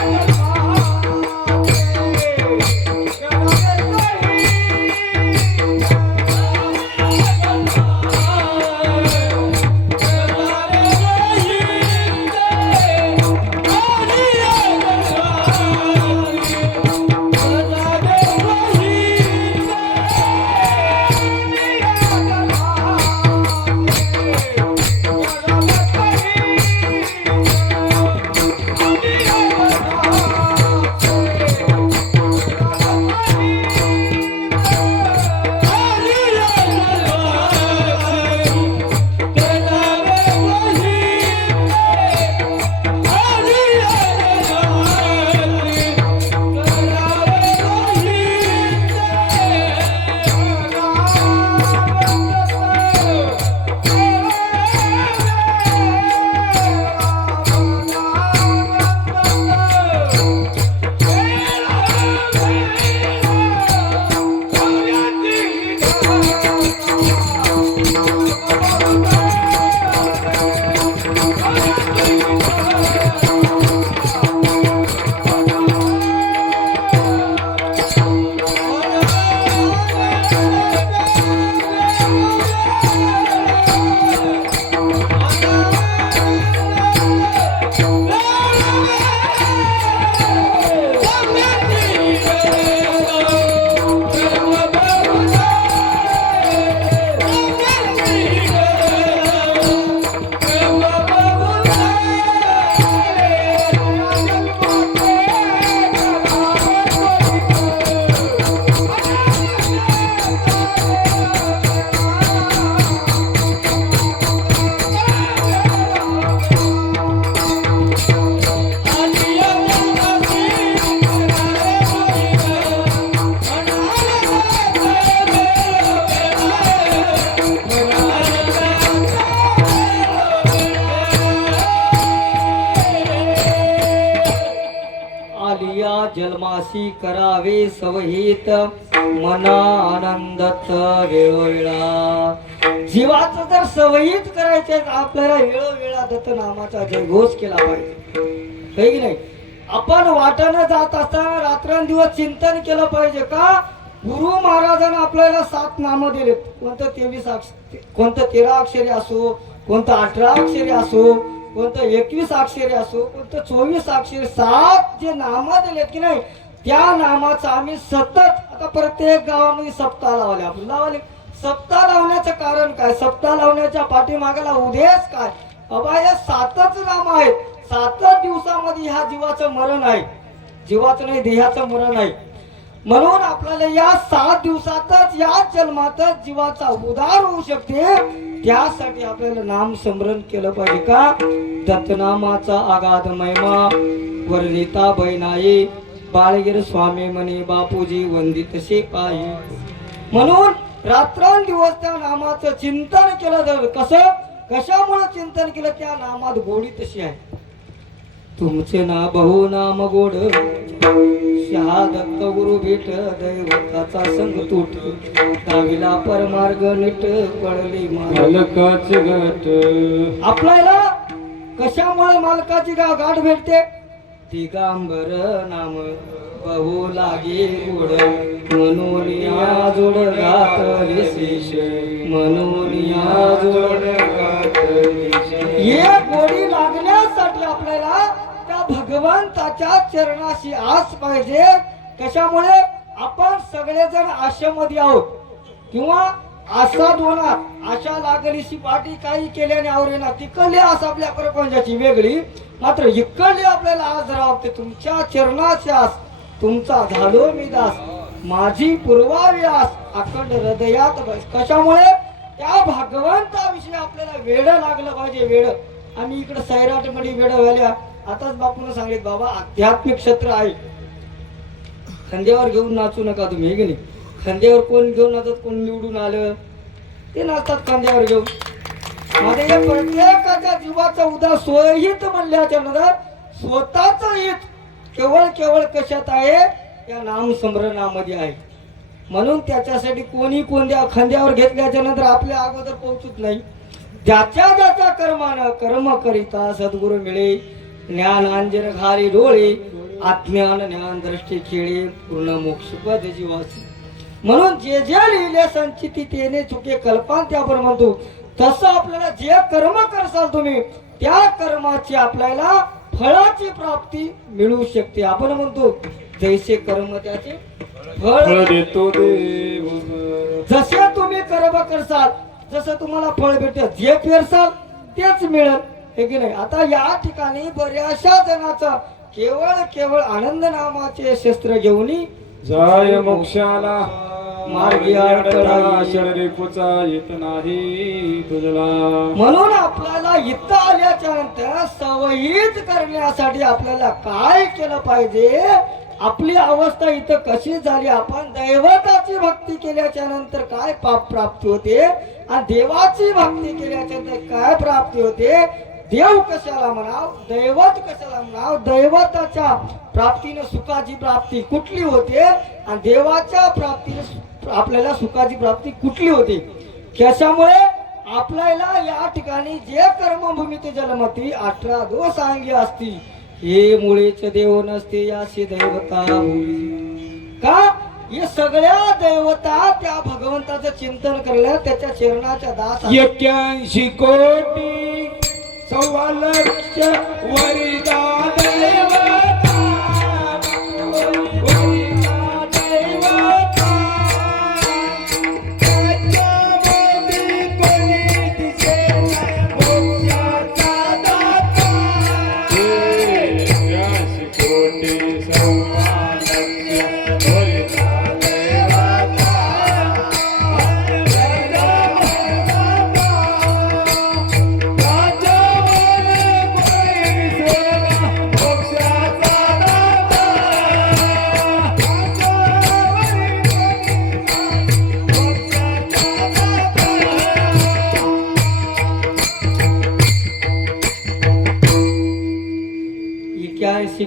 नामासी करावे सवहित मना आनंदत वेळोवेळा. जीवाचं जर सवयीत करायचे आपल्याला वेळोवेळा दत्त नामाचा जयघोष केला पाहिजे, है की नाही. आपण वाटेनं जात असताना रात्रंदिवस चिंतन केलं पाहिजे. का गुरु महाराजांना आपल्याला 7 नामं दिलेत. कोणतं 13 अक्षरी असो, कोणतं 18 अक्षरी असो, कोणतं 21 अक्षरी असो, कोणतं 24 अक्षरी, 7 जे नामं दिलेत की नाही, त्या नामाचं आम्ही सतत आता प्रत्येक गावामध्ये सप्ताह लावले. आपण लावले. सप्ताह लावण्याचं कारण काय, सप्ताह लावण्याच्या पाठीमागाला उद्देश काय, बाबा या 7च नाम आहेत. 7 दिवसामध्ये ह्या जीवाचं मरण आहे. जीवाचं नाही, देहाचं मरण आहे. म्हणून आपल्याला या 7 दिवसातच, या जन्मातच जीवाचा उद्धार होऊ शकते. त्यासाठी आपल्याला नाम स्मरण केलं पाहिजे. का दत्तनामाचा आगाध महिमा वर्णिता बैनाई, बाळगिर स्वामी म्हणे बापूजी वंदितसे पायी. म्हणून रात्रंदिवस त्या नामाचं चिंतन केलं जातं. कसं, कशामुळे चिंतन केलं, त्या नामात गोडी तशी आहे. तुमचे ना बहु नाम गोड, शहा दत्त गुरु भेट, दैवताचा संग तूट, दाविला परमार्ग नीट, पडली मालकाची गाठ. आपल्याला कशामुळे मालकाची गाठ भेटते, दिगांबर नाम बहु लागे गोड, म्हणून या जोड घातली शेष, म्हणून या जोड घातली शेष. हे गोडी लागण्यासाठी आपल्याला त्या भगवंताच्या चरणाशी आस पाहिजे. कशामुळे आपण सगळेजण आशेमध्ये आहोत, किंवा आशा दोनात, आशा लागलीशी पाठी काही केल्याने आवरेना. तिकडली आस आपल्या प्रपंचाची वेगळी, मात्र इकडली आपल्याला आज राहते. तुमच्या चरणाची आस, तुमचा झालो मी दास, माझी पूर्वावी आस अखंड हृदयात बस. कशामुळे, त्या भगवंताविषयी आपल्याला वेड लागलं पाहिजे. वेड आम्ही इकडे सैराट मध्ये वेड व्हायला. आताच बापून सांगितलं, बाबा आध्यात्मिक क्षेत्र आहे, खांद्यावर घेऊन नाचू नका तुम्ही, हे की नाही. खांद्यावर कोण घेऊन नाचत, कोण निवडून आलं ते नाचतात खांद्यावर घेऊन. माझे हे प्रत्येकाच्या जीवाचा उद्धार स्वहित म्हणल्याच्या नंतर स्वतःच हित केवळ कशात आहे, या नाम स्मरणामध्ये आहे. म्हणून त्याच्यासाठी कोणी कोणत्या खांद्यावर घेतल्याच्या नंतर आपल्या अगोदर पोहोचत नाही. ज्याच्या ज्याच्या कर्मानं कर्म करिता सद्गुरु मिळे, ज्ञान अंजन घाली डोळे, आत्म्यान ज्ञान दृष्टी खेळे, पूर्ण मोक्षपद जीवासी. म्हणून जे जे लिहिले संचिती तेने चुके कल्पांत आपण म्हणतो. तसं आपल्याला जे कर्म करसाल तुम्ही, त्या कर्माची आपल्याला फळाची प्राप्ती मिळू शकते. आपण म्हणतो जैसे कर्म त्याचे फळ देतो देव. जसे तुम्ही कर्म करसाल जसं तुम्हाला फळ भेटतं, जे पेरसाल तेच मिळेल, हे की नाही. आता या ठिकाणी बऱ्याचशा जणांचा केवळ आनंद नामाचे शस्त्र घेऊन जाय मोक्षाला मार्गी अडथळा शरीपुचा येत नाही तुझला. म्हणून आपल्याला इथं आल्याच्या नंतर सवयीच करण्यासाठी आपल्याला काय केलं पाहिजे, आपली अवस्था इथं कशी झाली, आपण दैवताची भक्ती केल्याच्या नंतर काय पाप प्राप्ती होते, आणि देवाची भक्ती केल्याच्या नंतर काय प्राप्ती होते. देव कशाला म्हणाव, दैवत कशाला म्हणाव. दैवताच्या प्राप्तीने सुखाची प्राप्ती कुठली होते, आणि देवाच्या प्राप्तीने आपल्याला सुखाची प्राप्ती कुठली होते. कशामुळे, आपल्याला या ठिकाणी जे कर्मभूमीत जन्मती 18 दोष अंगी असती, हे मुळेच देव नसते याशी दैवता का. हे सगळ्या दैवता त्या भगवंताचं चिंतन करल्या, त्याच्या चरणाच्या दास 81 कोटी 1.25 लक्ष वरिदा दैवता, वरिदा दैवता. त्याच्यामध्ये कोणी दिसेना मोक्षाचा दाता. 81 कोटी 1.25 लक्ष वरिदा दैवता,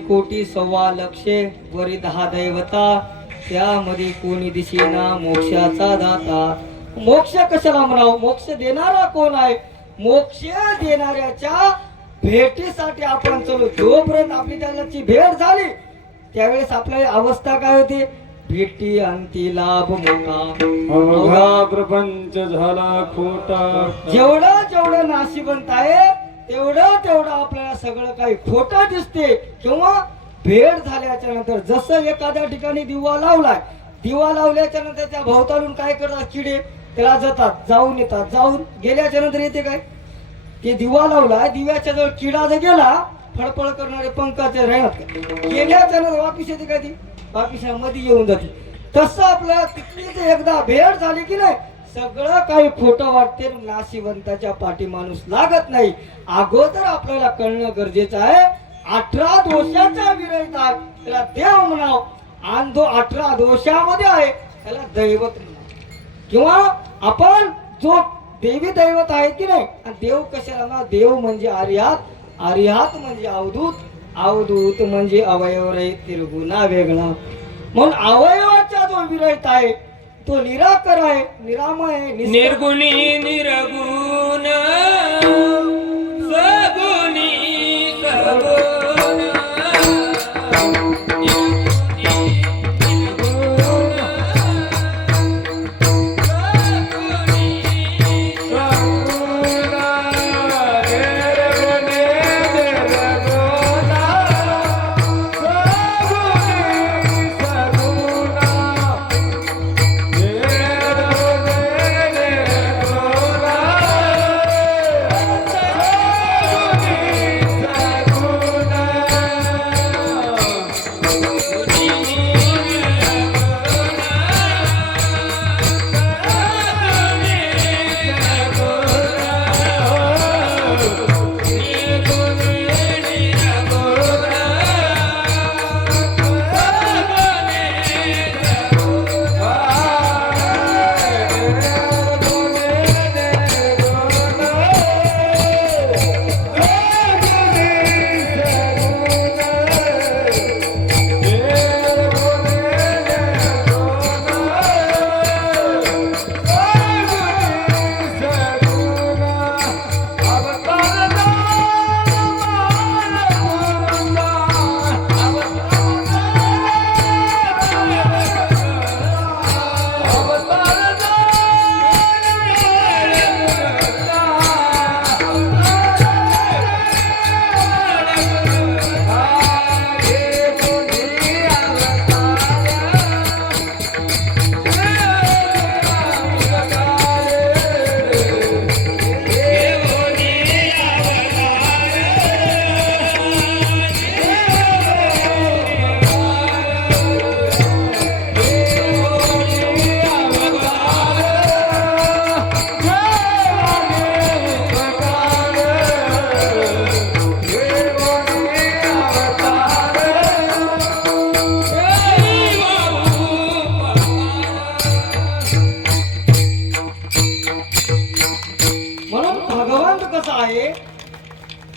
कोटी 1.25 लक्ष वरी 10 दैवता त्यामध्ये कोणी दिसेना मोक्षाचा दाता. मोक्ष कशाला म्हणावं? मोक्ष देणारा कोण आहे? मोक्ष देणाऱ्याच्या भेटीसाठी आपण चलो. जोपर्यंत आपली त्याची भेट झाली त्यावेळेस आपल्या अवस्था काय होते? भेटी अंती लाभ मोठा. अवघा प्रपंच झाला खोटा. जेवढं नाशिवंत आहे तेवढं आपल्याला सगळं काही खोटं दिसते. किंवा भेट झाल्याच्या नंतर जसं एखाद्या ठिकाणी दिवा लावलाय, दिवा लावल्याच्या नंतर त्या भोवतालून काय करतात? किडे त्याला जातात, जाऊन येतात. जाऊन गेल्याच्या नंतर येते काय? ते दिवा लावलाय, दिव्याच्या जवळ किडा जर गेला, फळफळ करणारे पंखाचे राहणार का? गेल्याच्या नंतर वापिस येते काय? ती वापिस मध्ये येऊन जाते. तसं आपल्याला तिथली जर एकदा भेट झाली की नाही, सगळं काही खोटं वाटते. नाशिवंताच्या पाठी माणूस लागत नाही. अगोदर आपल्याला कळणं गरजेचं आहे 18 दोषाचा विरहित आहे त्याला देव म्हणाव, आणि जो 18 दोषामध्ये आहे त्याला दैवत म्हणाव. किंवा आपण जो देवी दैवत आहे की नाही, आणि देव कशाला ना? देव म्हणजे आर्यात, आर्यात म्हणजे अवधूत, अवधूत म्हणजे अवयव रहित तिरगुणा वेगळा. म्हणून अवयवाचा जो विरहित आहे तो निराकर आहे, निरामय आहे, निर्गुणी निर्गुण सगुणी सगुण.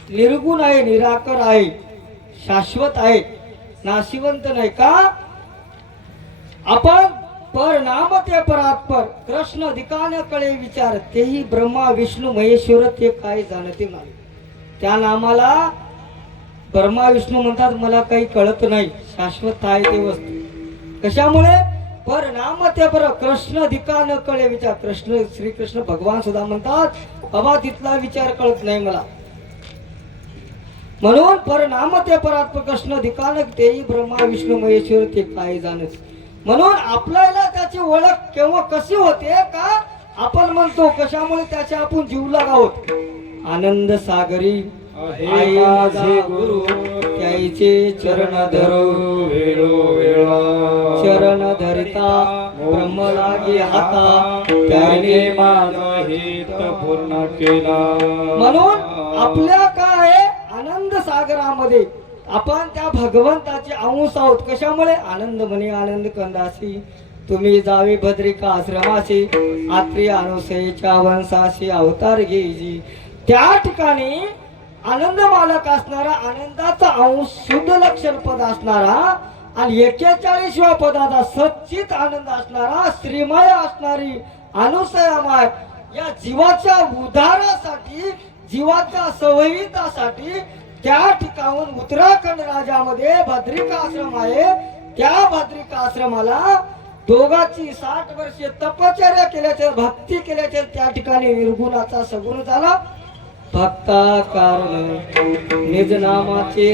निर्गुण आहे, निराकर आहे, शाश्वत आहे, नाशिवंत नाही का? आपण पर नाम ते परात्पर कृष्ण अधिकाने कळे विचार तेही ब्रह्मा विष्णू महेश्वर ते काय जाणते नाही. त्या नामाला ब्रह्मा विष्णू म्हणतात मला काही कळत नाही, शाश्वत आहे ते वस्तू. कशामुळे? पर नाम ते पर कृष्ण अधिकाने कळे विचार. कृष्ण श्रीकृष्ण भगवान सुद्धा म्हणतात बाबा तिथला विचार कळत नाही मला. म्हणून पर नाम ते परात्पर कृष्ण अधिकाने तेही ब्रह्मा विष्णू महेश्वर ते काय जाणत. म्हणून आपल्याला त्याची ओळख केव्हा कशी होते का? आपण म्हणतो कशामुळे त्याचे आपण जीवलग आहोत. आनंद सागरी आहे माझे गुरु त्याचे चरण धरो वेळोवेळा चरण धरिता ब्रह्म लागे हाता त्याने माझा हित पूर्ण केला. म्हणून आपल्या काय आनंद सागरामध्ये आपण त्या भगवंताचे अंश आहोत. कशामुळे? आनंद म्हणे आनंद कंदासी तुम्ही जावे भद्रिका आश्रमाशी आत्री अनुसयेच्या वंशाशी अवतार घेजी. त्या ठिकाणी आनंद मालक असणारा, आनंदाचा अंश शुद्ध लक्षण पद असणारा आणि 41व्या पदाचा सच्चित आनंद असणारा, श्रीमय असणारी अनुसयामाय या जीवाच्या उद्धारासाठी, जीवाच्या सवयितासाठी त्या ठिकाणून उत्तराखंड राज्यामध्ये भद्रिका आश्रम आहे. त्या भद्रिका आश्रमाला दोघांची 60 वर्षे तपश्चर्या केल्याच्या, भक्ती केल्याच्या त्या ठिकाणी निर्गुणाचा सगुण झाला. भक्ता कारण निज नामाचे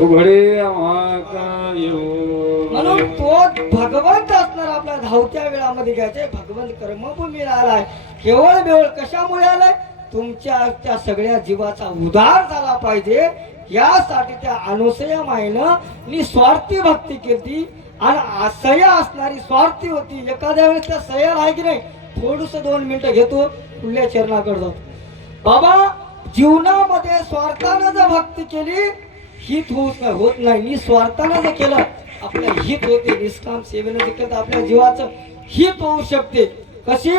उघडे आम्हा का येऊ. म्हणून तो भगवंत असणार आपल्या धावत्या वेळामध्ये घ्यायचे. भगवंत कर्मभूमी आलाय. केवळ बेवळ कशामुळे आलाय? तुमच्या सगळ्या जीवाचा उद्धार झाला पाहिजे यासाठी त्या अनुसया मायनं निस्वार्थी भक्ती केली आणि असह्य असणारी स्वार्थी होती. एखाद्या वेळेस त्या सह्याला आहे की नाही, थोडस 2 मिनिटं घेतो, पुढल्या चरणाकडे जातो. बाबा जीवनामध्ये स्वार्थानं जर भक्ती केली हित होत नाही. निस्वार्थानं जर केलं आपलं हित होते. निष्काम सेवेनं जर केलं आपल्या जीवाचं हित होऊ शकते. कशी?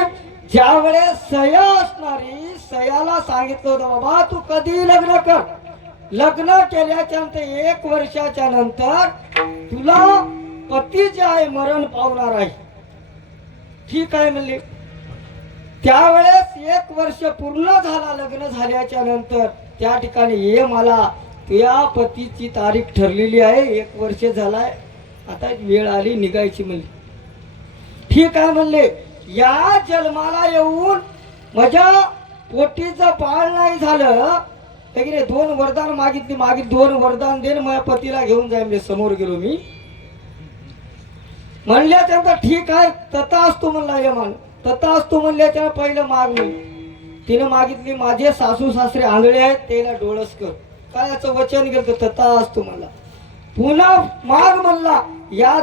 ज्या वेळेस सया असणारी, सयाला सांगितलं होतं बाबा तू कधी लग्न कर. लग्न केल्याच्या नंतर 1 वर्षाच्या नंतर तुला पती जे आहे मरण पावणार आहे. ठीक आहे म्हणले. त्यावेळेस 1 वर्ष पूर्ण झाला लग्न झाल्याच्या नंतर त्या ठिकाणी ये, मला तुझ्या पतीची तारीख ठरलेली आहे, 1 वर्ष झालाय, आता वेळ आली निघायची म्हणली. ठीक आहे म्हणले. या जन्माला येऊन माझ्या पोटीचं बाळ नाही झालं की नाही, 2 वरदान मागितली. 2 वरदान देन माझ्या पतीला घेऊन जाईन. मी समोर गेलो. मी म्हणल्याच्या ठीक आहे तथा असतो म्हणला. यमान तथा असतो म्हणल्याच्या पहिलं मागणी तिने मागितली, माझे सासू सासरे आंधळे आहेत त्याला डोळस कर. काय याचं वचन गेलं तथा असतो म्हणला. पुन्हा माग म्हणला, या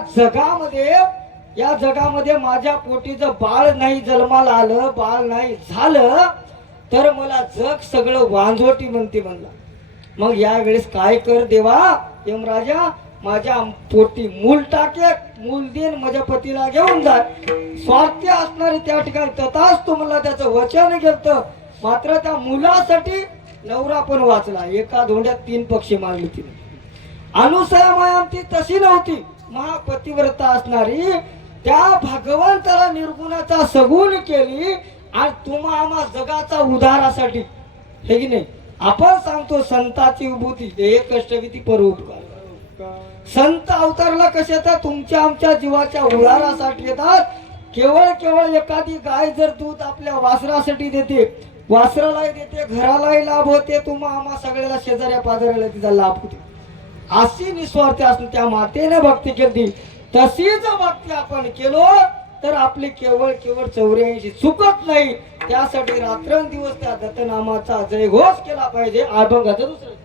जगामध्ये माझ्या पोटीचं बाळ नाही जन्माला आलं, बाळ नाही झालं तर मला जग सगळं वांझोटी म्हणते म्हणला. मग या वेळेस काय कर देवा यमराजा, माझ्या पोटी मूल टाके, मूल देन माझ्या पतीला घेऊन जा. स्वार्थी असणारे त्या ठिकाणी तथाच तो म्हणला. त्याचं वचन घेतलं. मात्र त्या मुलासाठी नवरा पण वाचला. एका धोंड्यात 3 पक्षी मारले तिने. अनुसया माया ती तशी नव्हती. महापतिव्रता असणारी त्या भगवंताला निर्गुणाचा सगुण केली आणि तुम्हा आम्हा जगाचा उद्धारासाठी. हे की नाही, आपण सांगतो संताची विभूती हे कष्टविधी परोपकार. संत अवतारला कसे येतात? तुमच्या आमच्या जीवाच्या उद्धारासाठी येतात. केवळ एखादी गाय जर दूध आपल्या वासरासाठी देते, वासरालाही देते, घरालाही लाभ होते, तुम्हा आम्हा सगळ्याला शेजाऱ्या पाजाऱ्याला तिचा लाभ होते. अशी निस्वार्थ असून त्या मातेने भक्ती केली. तशीच भक्ती आपण केलो तर आपली केवळ 84 चुकत नाही. त्यासाठी रात्रंदिवस त्या दत्तनामाचा जय घोष केला पाहिजे. अभंगाचं दुसरं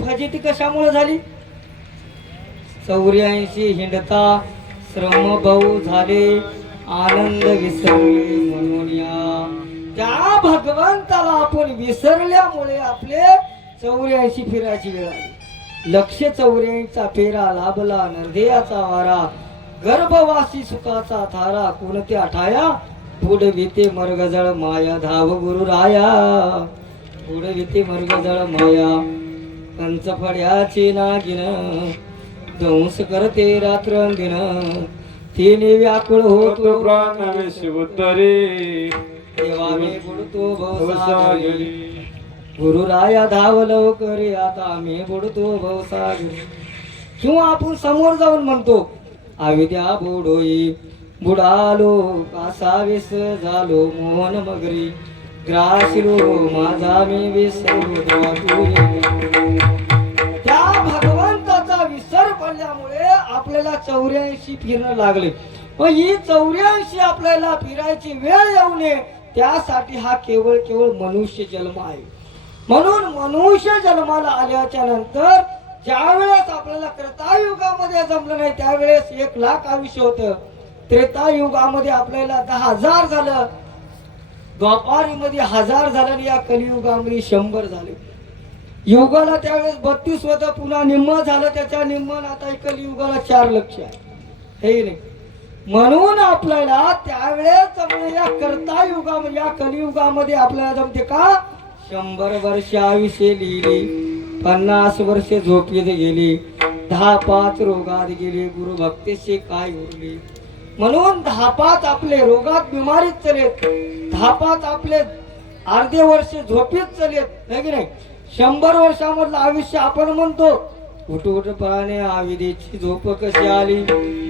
फजिती कशामुळे झाली? 84 हिंडता श्रम बहु झाले, आनंद विसरले म्हणून या. त्या भगवंताला आपण विसरल्यामुळे आपले 84 फिरायची वेळ आली. लक्ष 84चा फेरा लाभला नरदेयाचा वारा, गर्भवासी सुखाचा थारा, कोणत्या ठाया पुढविते मर्गजळ माया, धाव गुरु राया पुढविते मर्गजळ माया. कंचफड्याचे नागिन दंस करते रात्रंदिन, तिने व्याकुळ होतो प्राण शिवतरे देवा मी बुडतो भवसागरी. गुरु राया धाव लवकरे, आता मी बुडतो भवसागरी. किंवा आपण समोर जाऊन म्हणतो अविद्या बुडोई, बुडालो कासावीस झालो मोहन मगरी, ग्रासिलो माझा मी विसरलो त्या भगवंताचा विसर पडल्यामुळे आपल्याला 84 फिरणं लागले. पण ही 84 आपल्याला फिरायची वेळ येऊ नये त्यासाठी हा केवळ मनुष्य जन्म आहे. म्हणून मनुष्य जन्माला आल्याच्या नंतर ज्या वेळेस आपल्याला त्रेतायुगामध्ये जमलं नाही त्यावेळेस 1,00,000 आयुष्य होतं. त्रेतायुगामध्ये आपल्याला 10,000 झालं, द्वापारीमध्ये 1000 झालं आणि या कलियुगामध्ये 100 झाले. युगाला त्यावेळेस 32 होतं, पुन्हा निम्म झालं, त्याच्या निम्म आता कलियुगाला 4 लक्ष आहे, हे नाही. म्हणून आपल्याला त्यावेळेस या कर्ता युगामध्ये या कलियुगामध्ये आपल्याला जमते का 100 वर्ष आयुष्य लिहिली, 50 वर्ष झोपेत गेली, 10-5 रोगात गेली, गुरु भक्तीशी काय उरली. म्हणून 10-5 आपले रोगात बिमारीत चलेत, 10-5 आपले अर्धे वर्ष झोपेत चलेत, है की नाही. 100 वर्षामधलं आयुष्य आपण म्हणतो उठ प्राणे आविदेची झोप कशी आली,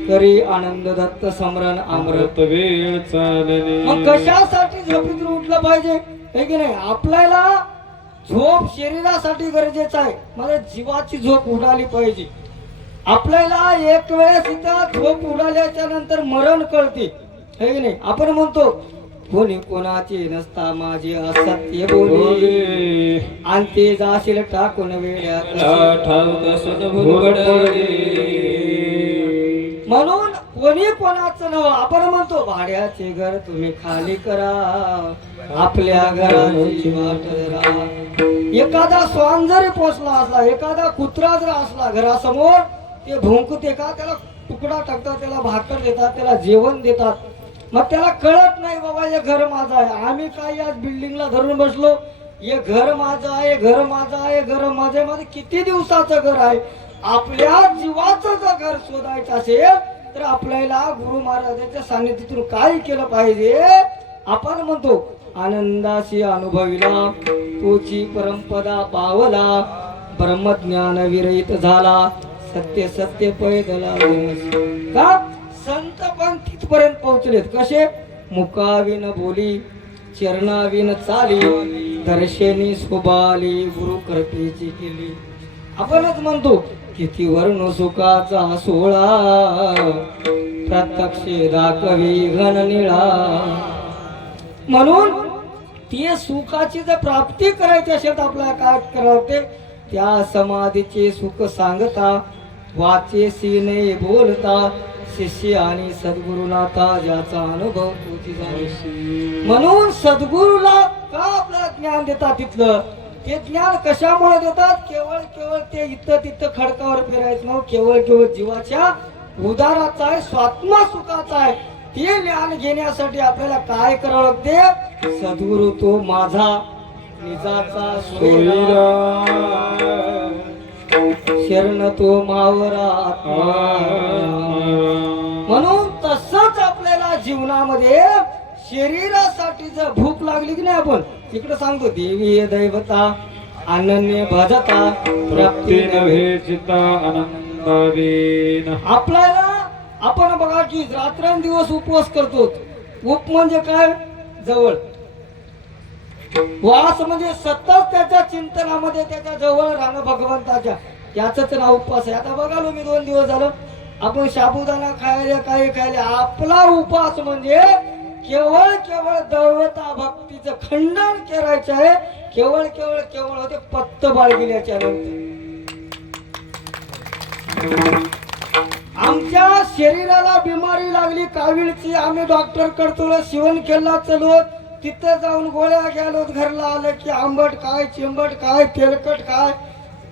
करी आनंद दत्त समरण अमृत वेळ चालले. मग कशासाठी झोपेतून उठलं पाहिजे, है की नाही. आपल्याला झोप शरीरासाठी गरजेचं आहे, मला जीवाची झोप उडाली पाहिजे. आपल्याला एक वेळेस इथं झोप उडाल्याच्या नंतर मरण कळते, है की नाही. आपण म्हणतो कोणी कोणाचे नसता माझे असत्य बोले, आणि ते जाशील टाकून वेळ्यात. म्हणून कोणी कोणाचं नव. आपण म्हणतो भाड्याचे घर तुम्ही खाली करा, आपल्या घराची वाट धरा. एखादा श्वान जरी पोचला असला, एखादा कुत्रा जर असला घरासमोर, ते भुंकते का, त्याला तुकडा टाकतात, त्याला भाकर देतात, त्याला जेवण देतात. मग त्याला कळत नाही बाबा हे घर माझं आहे. आम्ही काय या बिल्डिंगला धरून बसलो, हे घर माझं आहे, घर माझं आहे, घर माझं आहे. माझं किती दिवसाचं घर आहे. आपल्या जीवाचं जर घर शोधायचं असेल तर आपल्याला गुरु महाराजांच्या सान्निध्यातून काय केलं पाहिजे. आपण म्हणतो आनंदाशी अनुभविला, तोची परमपदा पावला, ब्रह्मज्ञान विरहित झाला, सत्य सत्य पैदला का. संत पण तिथपर्यंत पोहोचलेत कसे, मुखाविन बोली, चरणाविन चाली, दर्शनी सुबाली, गुरु कृपेची केली. आपणच म्हणतो किती वर्ण सुखाचा सोळा, प्रत्यक्ष दाखवी घन निळा. म्हणून ती सुखाची जर प्राप्ती करायची असेल तर आपल्याला काय करावं, त्या समाधीचे सुख सांगता, वाचे सीने बोलता, शिष्य आणि सद्गुरुनाथा ज्याचा अनुभव तुझी झाली. म्हणून सद्गुरूला का आपल्याला ज्ञान देतात, तिथलं ते ज्ञान कशामुळे देतात, केवळ ते इथं तिथं खडकावर फिरायचं नाव, केवळ जीवाच्या उदाराचा आहे, स्वात्मा सुखाचा आहे. ते ज्ञान घेण्यासाठी आपल्याला काय करावं लागते, सद्गुरु तो माझा निजाचा सोयरा, शरण तो मावरा आत्मा. म्हणून तसंच आपल्याला जीवनामध्ये शरीरासाठी जर भूक लागली की नाही, आपण तिकडे सांगतो देवी दैवता अनन्य भजता प्राप्ती नव्हे चिता आनंदावीन. आपल्याला आपण बघा की रात्रंदिवस उपवास करतो. उप म्हणजे काय, जवळ. वास म्हणजे सतत त्याच्या चिंतनामध्ये त्याच्या जवळ राहणं भगवंताच्या, याचंच नाव उपवास आहे. आता बघालो मी 2 दिवस झालं आपण साबुदाणा खायला काही खायला. आपला उपवास म्हणजे केवळ दैवता भक्तीचं खंडन करायचं आहे. केवळ होते पत्त बाळगिल्याच्या नंतर. आमच्या शरीराला बिमारी लागली कावीळची, आम्ही डॉक्टर कडतो शिवणखेडला चलवत, तिथं जाऊन गोळ्या घ्यालोत. घरला आलं की आंबट काय, चिंबट काय, तेलकट काय,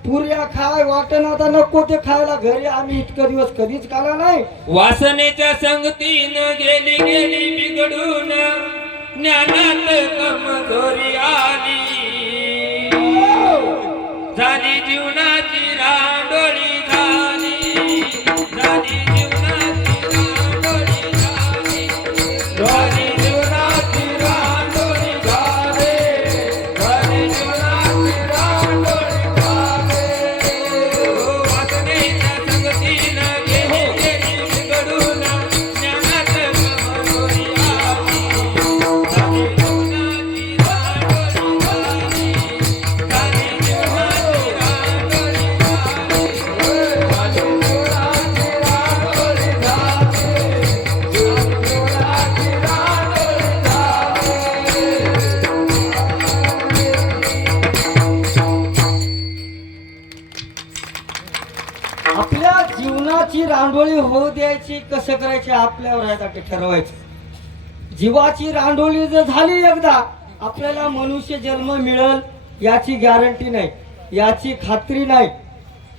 पुऱ्या खाय वाटण, आता नको ते खायला. घरी आम्ही इतकं दिवस कधीच खाला नाही. वासनेच्या संगतीनं गेली गेली बिघडून ज्ञानात कमजोरी आली, झाली जीवनाची रांडोळी झाली, झाली जीवनाची रांडोळी झाली, झाली जीवनाची रांडोळी झाली, झाली जीवनाची रांडोळी झाली. वासनेच्या संगतीनं गेली गेली बिघडून ज्ञानात कमजोरी आली, झाली जीवनाची रांडोळी झाली, झाली जीवनाची रांडोळी झाली, झाली जीवनाची रांडोळी झाली, जीवनाची रांडोळी झाली. आपल्या जीवनाची रांडोळी होऊ द्यायची कसं करायची आपल्यावर आहे, आता ठरवायचं. जीवाची रांडोळी जर झाली एकदा, आपल्याला मनुष्य जन्म मिळेल याची गॅरंटी नाही, याची खात्री नाही,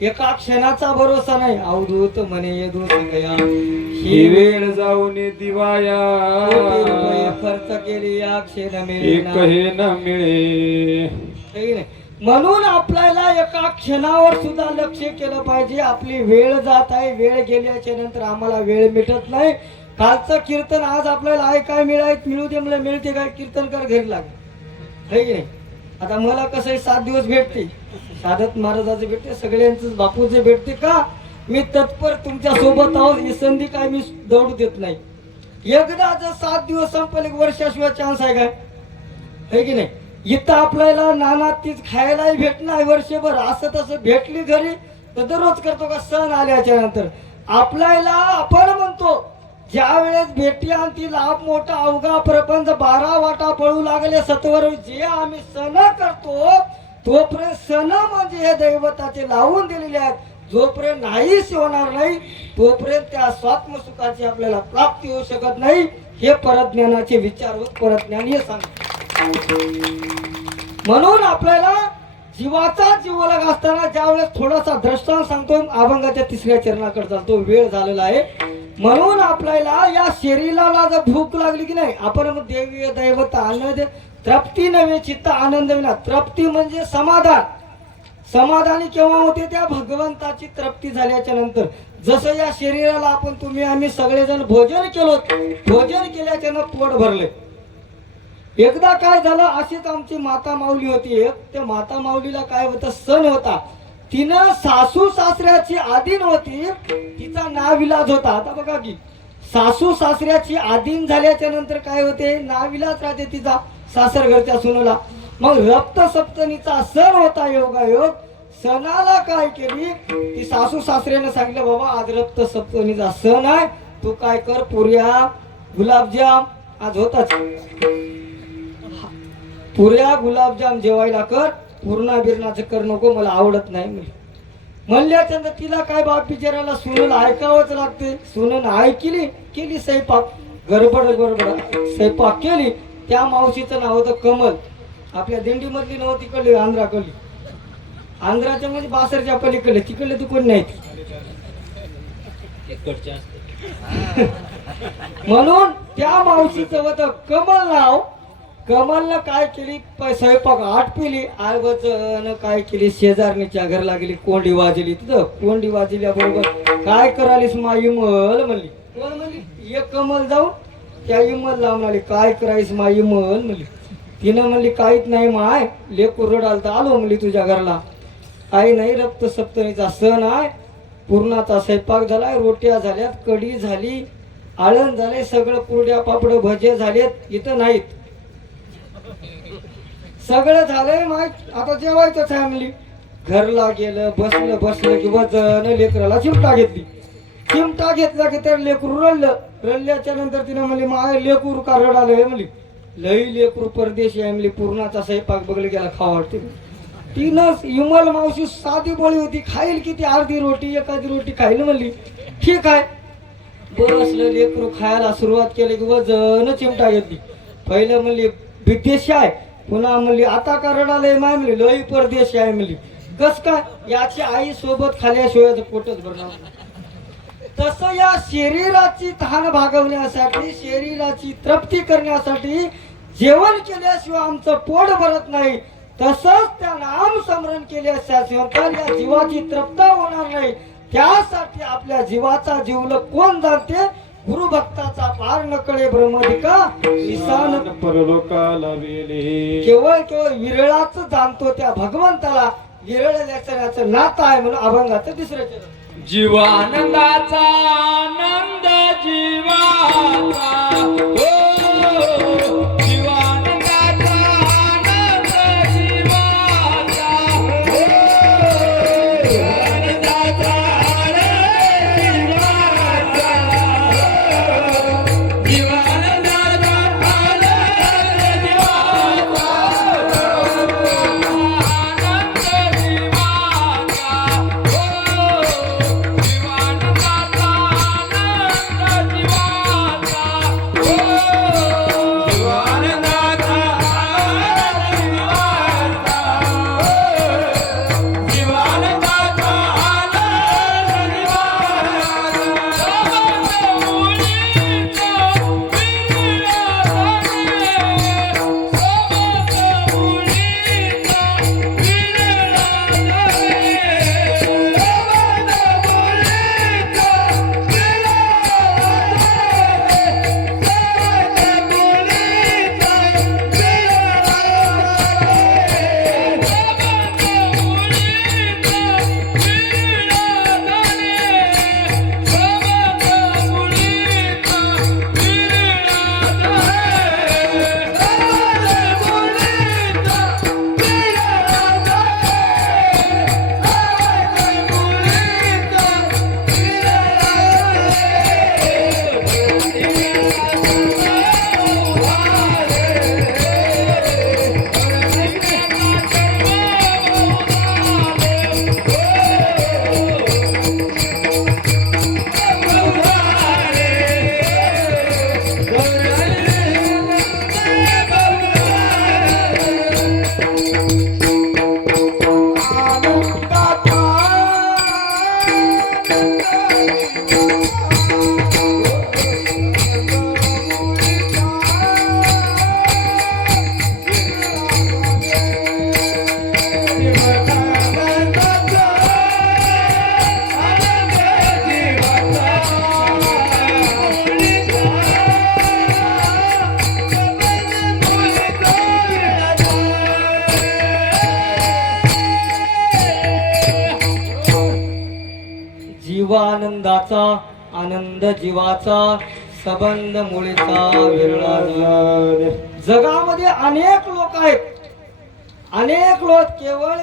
एका क्षणाचा भरोसा नाही. अवधूत म्हणे यदूत गया, ही वेळ जाऊन दिवाया कोटी रुपये खर्च केली या क्षण एक मिळेना. हे न मिळे. काही नाही. म्हणून आपल्याला एका क्षणावर सुद्धा लक्ष केलं पाहिजे. आपली वेळ जात आहे, वेळ गेल्याच्या नंतर आम्हाला वेळ मिळत नाही. कालचं कीर्तन आज आपल्याला आहे काय मिळू दे, मला मिळते काय, कीर्तनकार घरी लागले है की नाही. आता मला कसं आहे 7 दिवस भेटते, साधत महाराजाचे भेटते, सगळ्यांच बापूचे भेटते का, मी तत्पर तुमच्या सोबत आहोत. ही संधी काय मी दौडू देत नाही. एकदा जर 7 दिवस संपले वर्षाशिवाय चान्स आहे काय, है की नाही. इथं आपल्याला नाना तीच खायलाही भेटणार वर्षभर, असं तसं भेटली घरी तर दररोज करतो का सण आल्याच्या नंतर. आपल्याला आपण म्हणतो ज्या वेळेस भेटी आणि ती लाभ मोठा अवघा प्रपंच 12 वाटा पळू लागले सत्वर, जे आम्ही सण करतो तोपर्यंत सण म्हणजे हे दैवताचे लावून दिलेले आहेत. जोपर्यंत नाहीच होणार नाही तोपर्यंत त्या स्वात्मसुखाची आपल्याला प्राप्ती होऊ शकत नाही. हे परज्ञानाचे विचार होत, परज्ञान हे सांगतो. म्हणून आपल्याला जीवाचा जीवलग असताना ज्यावेळेस थोडासा दृष्टांत सांगतो, अभंगाच्या 3ऱ्या चरणाकडे चालतो, वेळ झालेला आहे. म्हणून आपल्याला या शरीराला जर भूक लागली की नाही, आपण मग देवी दैवत आनंद, तृप्ती नव्हे चित्त आनंद विना. तृप्ती म्हणजे समाधान. समाधानी केव्हा होते, त्या भगवंताची तृप्ती झाल्याच्या नंतर. जसं या शरीराला आपण तुम्ही आम्ही सगळेजण भोजन केलो, भोजन केल्याच्या नंतर पोट भरले. एकदा काय झालं, अशीच आमची माता माऊली होती एक, त्या माता माऊलीला काय होतं, सण होता. तिनं सासू सासऱ्याची आधीन होती, तिचा नाविलाज होता. आता बघा की सासू सासऱ्याची आधीन झाल्याच्या नंतर काय होते, नाविलाज राहते तिचा सासर घरच्या सुनेला. मग रक्त सप्तमीचा सण होता योगायोग. सणाला काय केली, ती सासू सासऱ्याने सांगितलं, बाबा आज रक्त सप्तमीचा सण आहे, तू काय कर, पुऱ्या गुलाबजाम आज होताच, पुऱ्या गुलाबजाम जेवायला कर, पूर्णा बिरणाचं कर नको, मला आवडत नाही म्हणल्याच्या नंतर तिला काय बाप बिचाराला सुनेला ऐकावंच लागते. सुनेनं ऐकली, केली स्वयंपाक, गडबड स्वयंपाक केली. त्या मावशीचं नाव होतं कमल. आपल्या दिंडीमधली नव्हती, तिकडली आंध्राकडली, आंध्राच्या म्हणजे बासरच्या पलीकडले, तिकडले तू कोण नाही. म्हणून त्या मावशीचं होतं कमल नाव. कमलनं काय केली, स्वयंपाक आटपिली, आईवचन काय केली, शेजारणीच्या घरला गेली, कोंडी वाजली. तिथं कोंडी वाजल्याबरोबर काय करालीस मा इमल म्हणली. कोण म्हणली, एक कमल जाऊन त्या इमल लावून आली, काय करायस मा इमल म्हणली. तिनं म्हणली काहीच नाही माय, लेकूर रडाल तर आलो म्हणली तुझ्या घरला. काही नाही, रक्त सप्तमीचा सण आहे, पूर्णाचा स्वयंपाक झालाय, रोट्या झाल्यात, कढी झाली, आळण झाले, सगळं कुरड्या पापड भजे झालेत, इथं नाहीत, सगळं झालंय माहित, आता जेवायचंच आहे म्हणली. घरला गेलं, बसलं की वजन लेकराला चिमटा घेतली. चिमटा घेतला की तर लेकरू रडलं. रडल्याच्या नंतर तिने म्हणली माय लेकरू का रडालंय म्हणली. लई लेकरू परदेशी आहे म्हणली, पूर्णाचा स्वयंपाक बघले गेला खावा वाटते. तीनच विमल मावशी साधी बोळी होती, खाईल किती, अर्धी रोटी एखादी रोटी खाईल म्हणली. ठीक आहे, बसलं लेकरू खायला सुरुवात केली की वजन चिमटा येते. पहिलं म्हणली विदेशी आहे, पुन्हा म्हणली आता का रडालय माय, म्हणली लई परदेशी आहे म्हणली. कस काय, याची आई सोबत खाल्याशिवाय पोटच भरणार. तसं या शरीराची तहान भागवण्यासाठी, शरीराची तृप्ती करण्यासाठी जेवण केल्याशिवाय आमचं पोट भरत नाही. तसंच त्या नाम स्मरण केल्याशिवाय तर या जीवाची तृप्ता होणार नाही. त्यासाठी आपल्या जीवाचा जीवलक कोण जाणते, गुरु भक्ताचा पार न कळे ब्रह्मदिका विसान परलोकाला वेले. केवळ विरळाच जाणतो त्या भगवंताला विरळल्याचं नातं आहे. म्हणून अभंगाचं तिसरं चरण. जीवानंदाचा आनंद जीवाचा, हो जीवानंदाचा आनंद जीवाचा, हो जीवानंदाचा आनंद जीवाचा, जीवानंदाचा आनंद जीवाचा, आनंद जीवाचा, जीवानंदाचा आनंद जीवाचा, संबंध मुळेचा विरळा. जगामध्ये अनेक लोक आहेत, अनेक लोक केवळ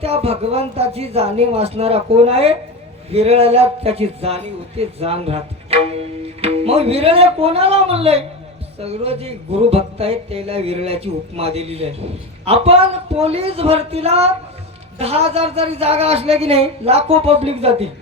त्या भगवंताची जाणीव असणारा कोण आहे, विरळ्याला त्याची जाणीव होते, जाण राहते. मग विरळे कोणाला म्हणलंय, सगळं जे गुरु भक्त आहेत त्याला विरळ्याची उपमा दिलेली आहे. आपण पोलीस भरतीला 10,000 जरी जागा असल्या की नाही, लाखो पब्लिक जाते,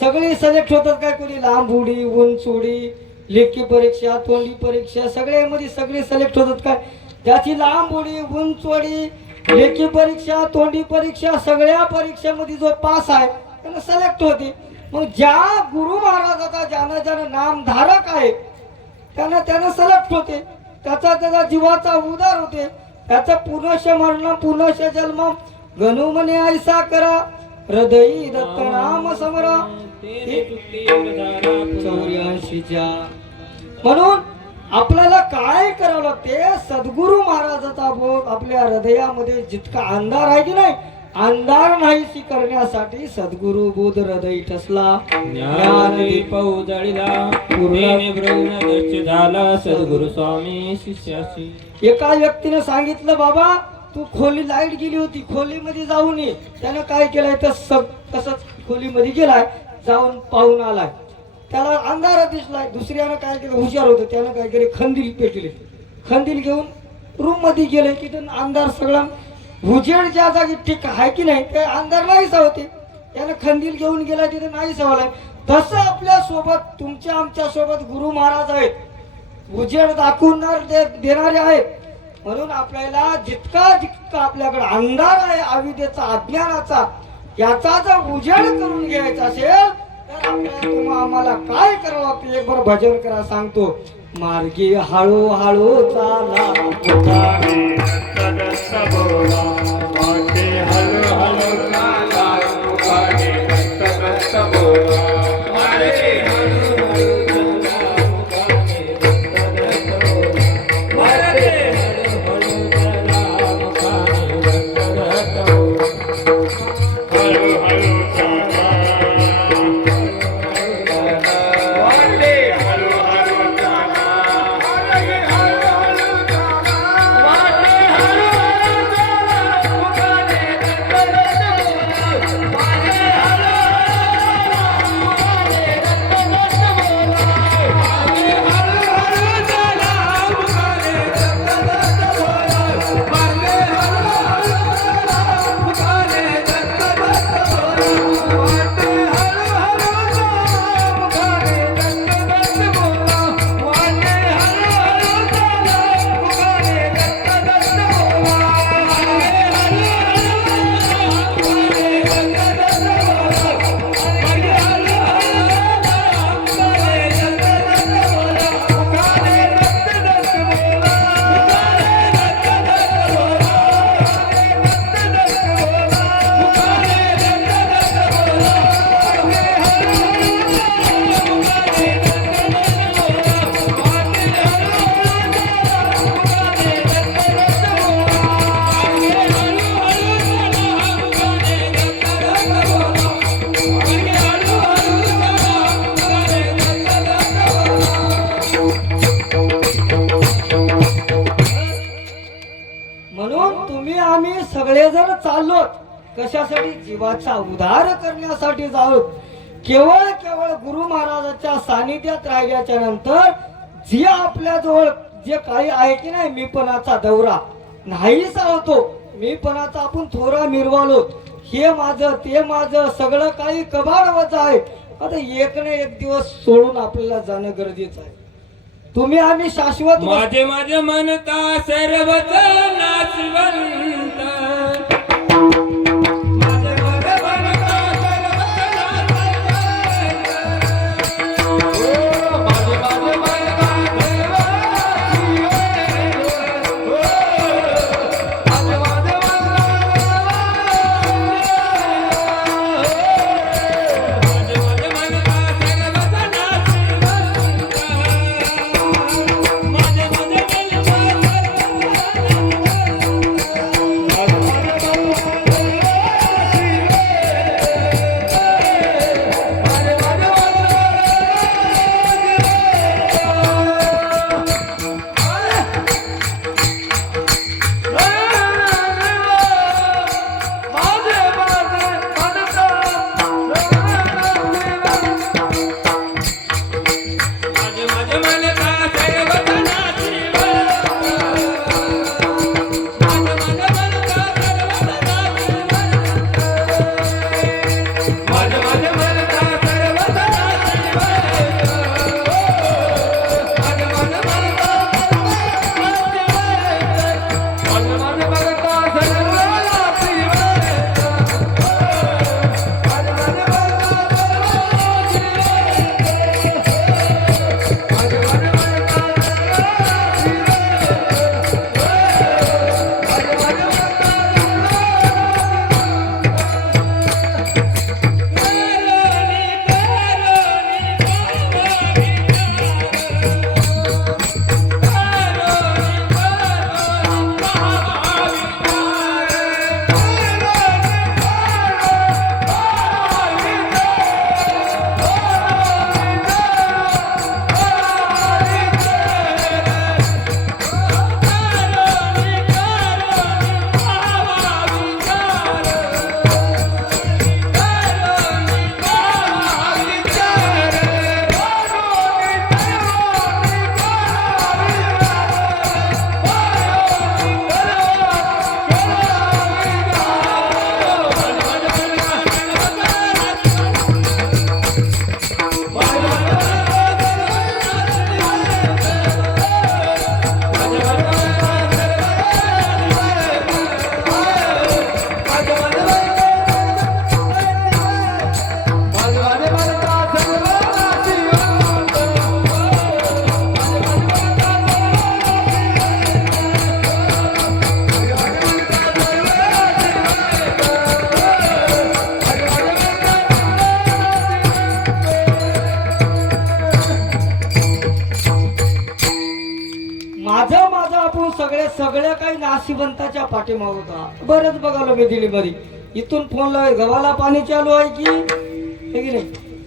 सगळे सिलेक्ट होतात. काय कोणी लांब उडी, उंच उडी, लेखी परीक्षा, तोंडी परीक्षा, सगळ्यामध्ये सगळे सिलेक्ट होतात. काय ज्याची लांब उडी, उंच उडी, लेखी परीक्षा, तोंडी परीक्षा, सगळ्या परीक्षेमध्ये जो पास आहे त्याला सिलेक्ट होते. मग ज्या गुरु महाराजाचा ज्यानं नामधारक आहे त्यानं सिलेक्ट होते, त्याचा जीवाचा उद्धार होते, त्याचा पुनश मरण पुनश जन्म गणू म्हणे ऐसा करा, हृदयी दत्त नाम समरा 84च्या. म्हणून आपल्याला काय करावं लागते, सद्गुरु महाराजाचा बोध आपल्या हृदयामध्ये जितका अंधार आहे की नाही, अंधार नाहीशी करण्यासाठी सद्गुरु बोध हृदय ठसला, ज्ञान दीप उजळला, पूर्ण ब्रह्मदर्श झाला सद्गुरु स्वामी शिष्याशी. एका व्यक्तीने सांगितलं, बाबा तू खोली, लाईट गेली होती, खोलीमध्ये जाऊन ये. त्यानं काय केलंय, तर तसंच खोलीमध्ये गेलाय, जाऊन पाहून आलाय, त्याला अंधार दिसलाय. दुसऱ्यानं काय केलं, हुशार होतं, त्यानं काय केलं, खंदील पेटले, खंदील घेऊन रूम मध्ये गेले, तिथं अंधार सगळा उजेड ज्या जागी ठीक आहे की नाही ते अंधार नाहीसा होते. त्यानं खंदील घेऊन गेला तिथे नाही सवाल. तसं आपल्या सोबत तुमच्या आमच्या सोबत गुरु महाराज आहेत, उजेड दाखवून देणारे आहेत. म्हणून आपल्याला जितका आपल्याकडे अंधार आहे अविद्येचा अज्ञानाचा याचा जर उजेड करून घ्यायचा असेल तर आपल्याला तुम्हा आम्हाला काय करावं लागतं एक बरं भजन करा सांगतो. मार्गी हळूहळू चाला उतारे दत्त बोला वाटे हळू हळू चाला उतारे दत्त बोला मार्गे हळूहळू चला, मुखाने दत्त बोला. मार्गे हळूहळू चला, मुखाने दत्त बोला. हळू हळू चाला वाटे हळू हळू चाला वाटे हळू हळू चाला वाटे हळू हळू चाला मुखाने दत्त बोला वाटे हळू म्हणून तुम्ही आम्ही सगळेजण चाललो कशासाठी जीवाचा उद्धार करण्यासाठी जाऊ. केवळ केवळ गुरु महाराजाच्या सानिध्यात राहिल्याच्या नंतर जे आपल्या जवळ जे काही आहे की नाही मीपणाचा दौरा नाहीसा होतो. मीपणाचा आपण थोडा मिरवालो हे माझं ते माझं सगळं काही कबाड वजा आहे. आता एक ना एक दिवस सोडून आपल्याला जाणं गरजेचं आहे. तुम्ही आम्ही शाश्वत माझे माझे म्हणता सर्वच नाशवंत. माझे माझे म्हणता सर्वच नाशवंत. ओ माझे माझे म्हणता सर्वच नाशवंत. माझे माझे म्हणता माझे माझे म्हणता सर्वच नाशवंत. माझे माझे सगळ्या काही नाशिबंताच्या पाठीमाग होता. बरंच बघालो मी दिल्लीमध्ये. इथून फोन लावाय गव्हाला पाणी चालू आहे की हे की नाही,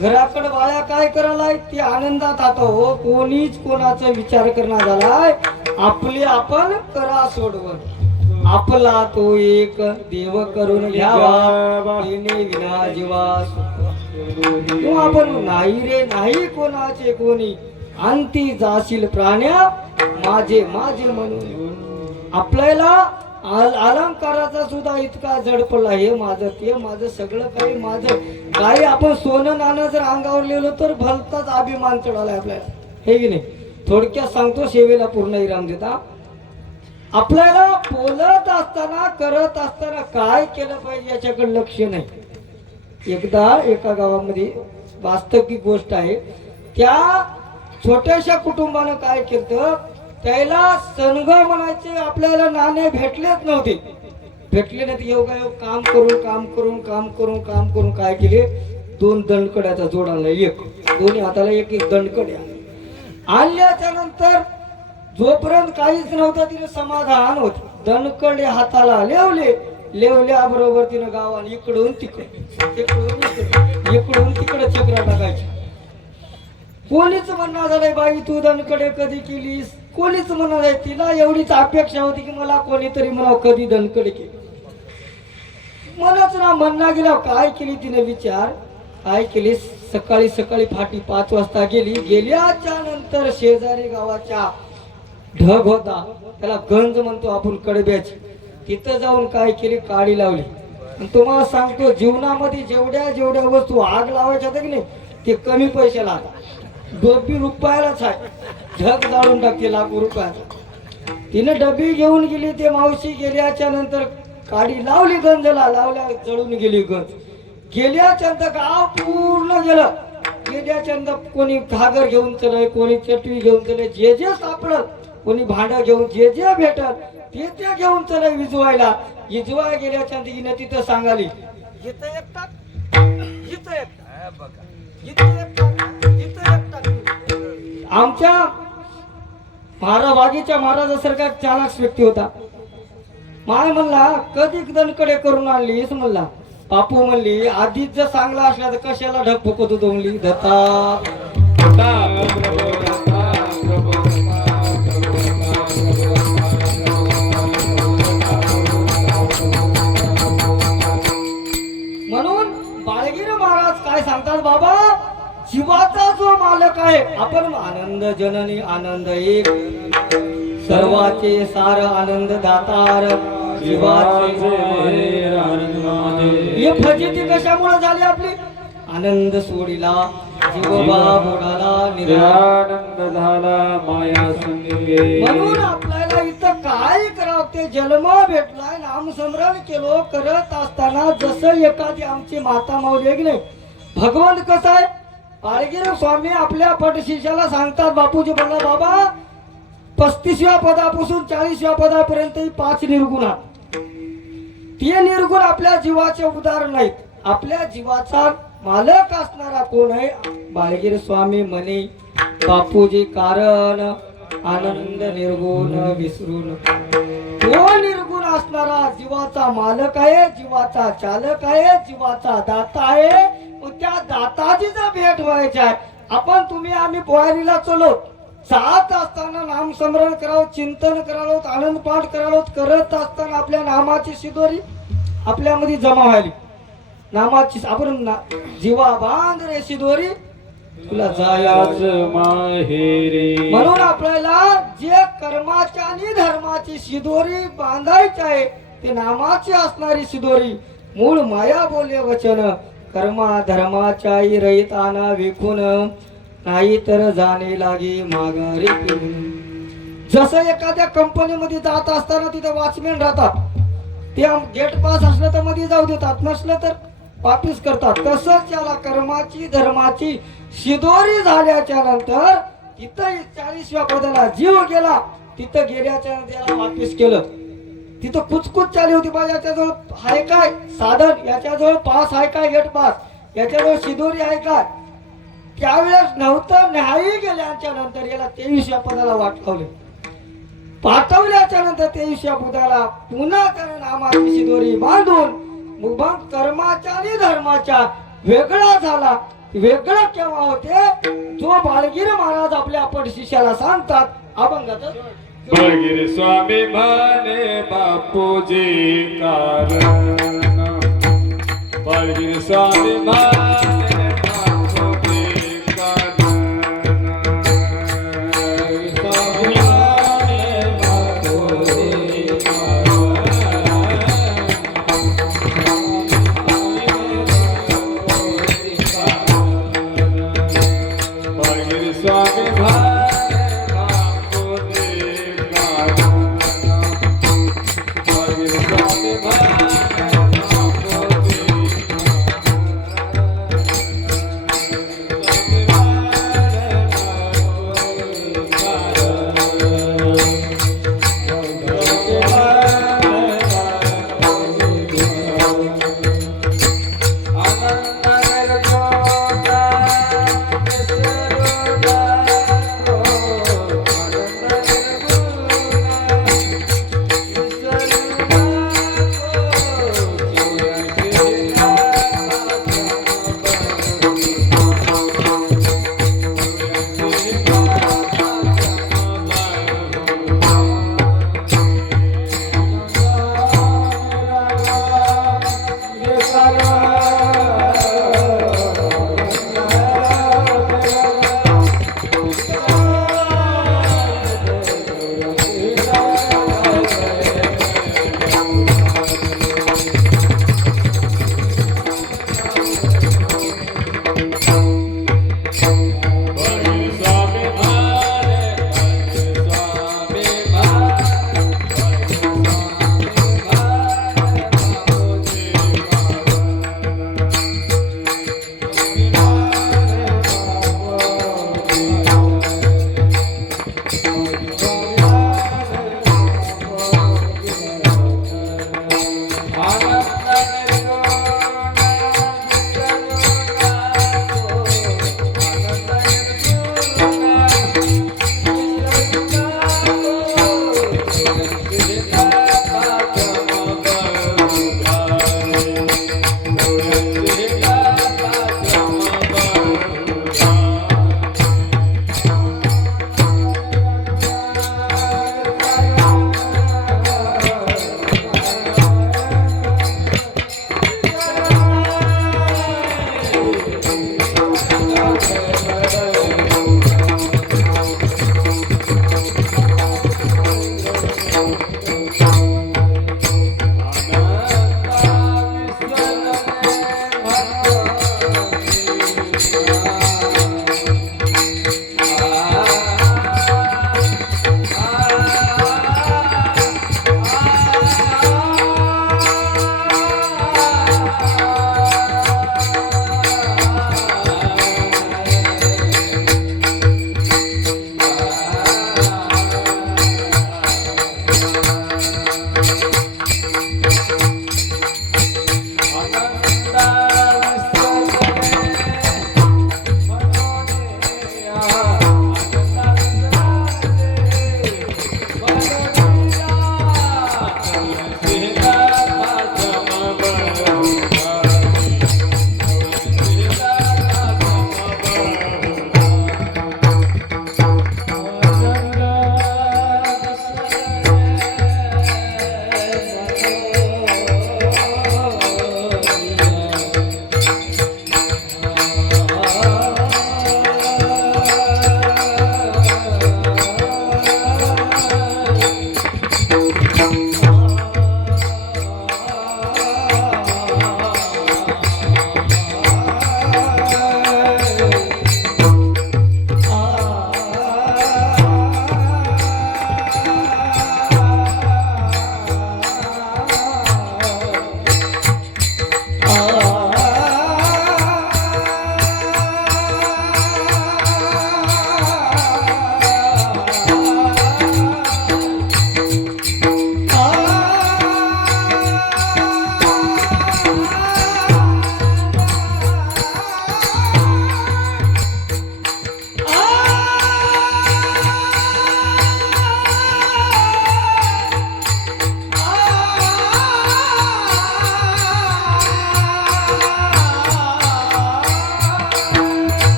घराकडे बाळ्या काय करायलाय ते आनंदात आता हो. कोणीच कोणाचा विचार करणार झालाय. आपले आपण करा सोडवण, आपला तो एक देव करून घ्यावा, तिने विना जीवा सुख. आपण नाही रे नाही कोणाचे कोणी, अंती जाशील प्राण्या माझे माझे म्हणून. आपल्याला अलंकाराचा सुद्धा इतका जड पडला, हे माझं ते माझं सगळं काही माझं. काही आपण सोनं नाणं जर अंगावर लिहिलं तर भलताच अभिमान चढालाय आपल्याला, हे की नाही. थोडक्यात सांगतो, सेवेला पूर्ण विराम देता. आपल्याला बोलत असताना करत असताना काय केलं पाहिजे याच्याकडे लक्ष नाही. एकदा एका गावामध्ये वास्तविक गोष्ट आहे, त्या छोट्याशा कुटुंबानं काय केलं, त्याला सनग म्हणायचे आपल्याला नाणे भेटलेच नव्हते. भेटले नाही योगायोग काम करून काम करून काम करून काम करून काय केले, 2 दंडकड्याचा जोड आणला. एक दोन्ही हाताला एक एक दंडकड्या आणल्याच्या नंतर जोपर्यंत काहीच नव्हतं तिने समाधान होत. दणकडे हाताला लेवले, लेवल्या बरोबर तिनं गावाने इकडून तिकडे इकडून तिकडे चक्र टाकायची. कोणीच म्हणणार झालंय बाई तू दणकडे कधी केलीस, कोणीच म्हणणार आहे. तिला एवढीच अपेक्षा होती की मला कोणीतरी म्हणावं कधी दणकडे केली. मलाच ना म्हणणार गेला. काय केली तिने विचार, काय केली, सकाळी सकाळी फाटी 5 वाजता गेली. गेल्याच्या नंतर शेजारी गावाच्या ढग होता, त्याला गंज म्हणतो आपण कडब्याची, तिथं जाऊन काय केली, काडी लावली. आणि तुम्हाला सांगतो जीवनामध्ये जेवढ्या जेवढ्या वस्तू आग लावायच्या होत्या की नाही, ते कमी पैशाला आता. डबी रुपयालाच आहे, ढग जाळून टाकते लाखो रुपयाचा. तिने डबी घेऊन गेली. ते मावशी गेल्याच्या नंतर काडी लावली, गंजला लावल्या, जळून गेली गंज. गेल्याच्या नंतर गाव पूर्ण गेलं. गेल्याच्या नंतर कोणी घागर घेऊन चलय, कोणी चटवी घेऊन चलय, जे जे सापडल, कोणी भांडं घेऊन जे जे भेटल ते ते घेऊन चलय विजवायला. विजवाय गेल्याच्या नंतर हिने तिथं सांगाली, इथं एक टाक, इथं एक टाक, इथं एक टाक, इथं एक टाक. आमच्या बागेच्या महाराजासारखा चालाक व्यक्ती होता. माय म्हणला कधी दणकडे करून आणलीस म्हणला. बापू म्हणली आधीच जर चांगला असला तर कशाला ढग फुकत होतो म्हणली. म्हणून बाळगीर महाराज काय सांगतात, बाबा जीवाचा जो मालक आहे आपण आनंद जननी आनंद एक, सर्वाचे सार आनंद दातार जीवाचे हे फजिती कशामुळे झाली आपली, आनंद सोडिला जीवबा बुडाला निरानंद झाला माया संगे. म्हणून आपल्याला इथं काय करावं, ते जन्म भेटलाय, नामस्मरण केलो करत असताना जसं एखादी आमची माता माऊली की नाही, भगवंत कसं आहे, बाळगीर स्वामी आपल्या पटशिष्याला सांगतात, बापूजी बोलला बाबा 35व्या पदापासून 40व्या पदापर्यंत 5 निर्गुण आहेत. ते निर्गुण आपल्या जीवाचे उदाहरण नाहीत. आपल्या जीवाचा मालक असणारा कोण आहे, बाळगीर स्वामी म्हणे बापूजी कारण आनंद निर्गुण विसरून. तो निर्गुण असणारा जीवाचा मालक आहे, जीवाचा चालक आहे, जीवाचा दाता आहे. त्या दाताची जर भेट व्हायची आहे, आपण तुम्ही आम्ही पोहारीला चलो जात असताना नामस्मरण करावं, चिंतन करावं, आनंद पाठ करावं, करत असताना आपल्या नामाची शिदोरी आपल्यामध्ये जमा व्हायली. नामाची आपण जीवा बांध रे शिदोरी तुला जायाच माहेरी. म्हणून आपल्याला जे कर्माच्या आणि धर्माची शिदोरी बांधायची आहे, ते नामाची असणारी शिदोरी मूळ माया बोले वचन, कर्मा धर्माच्या रहिताना विकून नाही तर जाणे लागे माघारी. जसं एखाद्या कंपनीमध्ये जात असताना तिथे वॉचमॅन राहतात, ते गेट पास असलं तर मध्ये जाऊ देतात, नसलं तर वापिस करतात. तसंच त्याला कर्माची धर्माची शिदोरी झाल्याच्या नंतर तिथं 40व्या पदाला जीव गेला, तिथं गेल्याच्या नंतर त्याला वापिस केलं. तिथं कुचकुच चालली होती पाहिजे, याच्याजवळ आहे काय साधन, याच्याजवळ पास आहे काय गेट पास, याच्याजवळ शिदोरी आहे काय, त्यावेळेस नव्हतं. नाही गेल्याच्या नंतर याला 23व्या पदाला वाट लावले. पाठवल्याच्या नंतर तेविशा बुधाला पुन्हा त्या नामाची शिदोरी बांधून मग कर्माच्या आणि धर्माच्या वेगळा झाला. वेगळं केव्हा होते? जो बाळगीर महाराज आपल्या आपण शिष्याला सांगतात अभंगाचं बळगिरी स्वामी म्हणे बापूजी कारण बळगिरी स्वामी म्हणे बापूजी कारण स्वामी म्हणे बापूजी कारण बळगिरी स्वामी म्हणे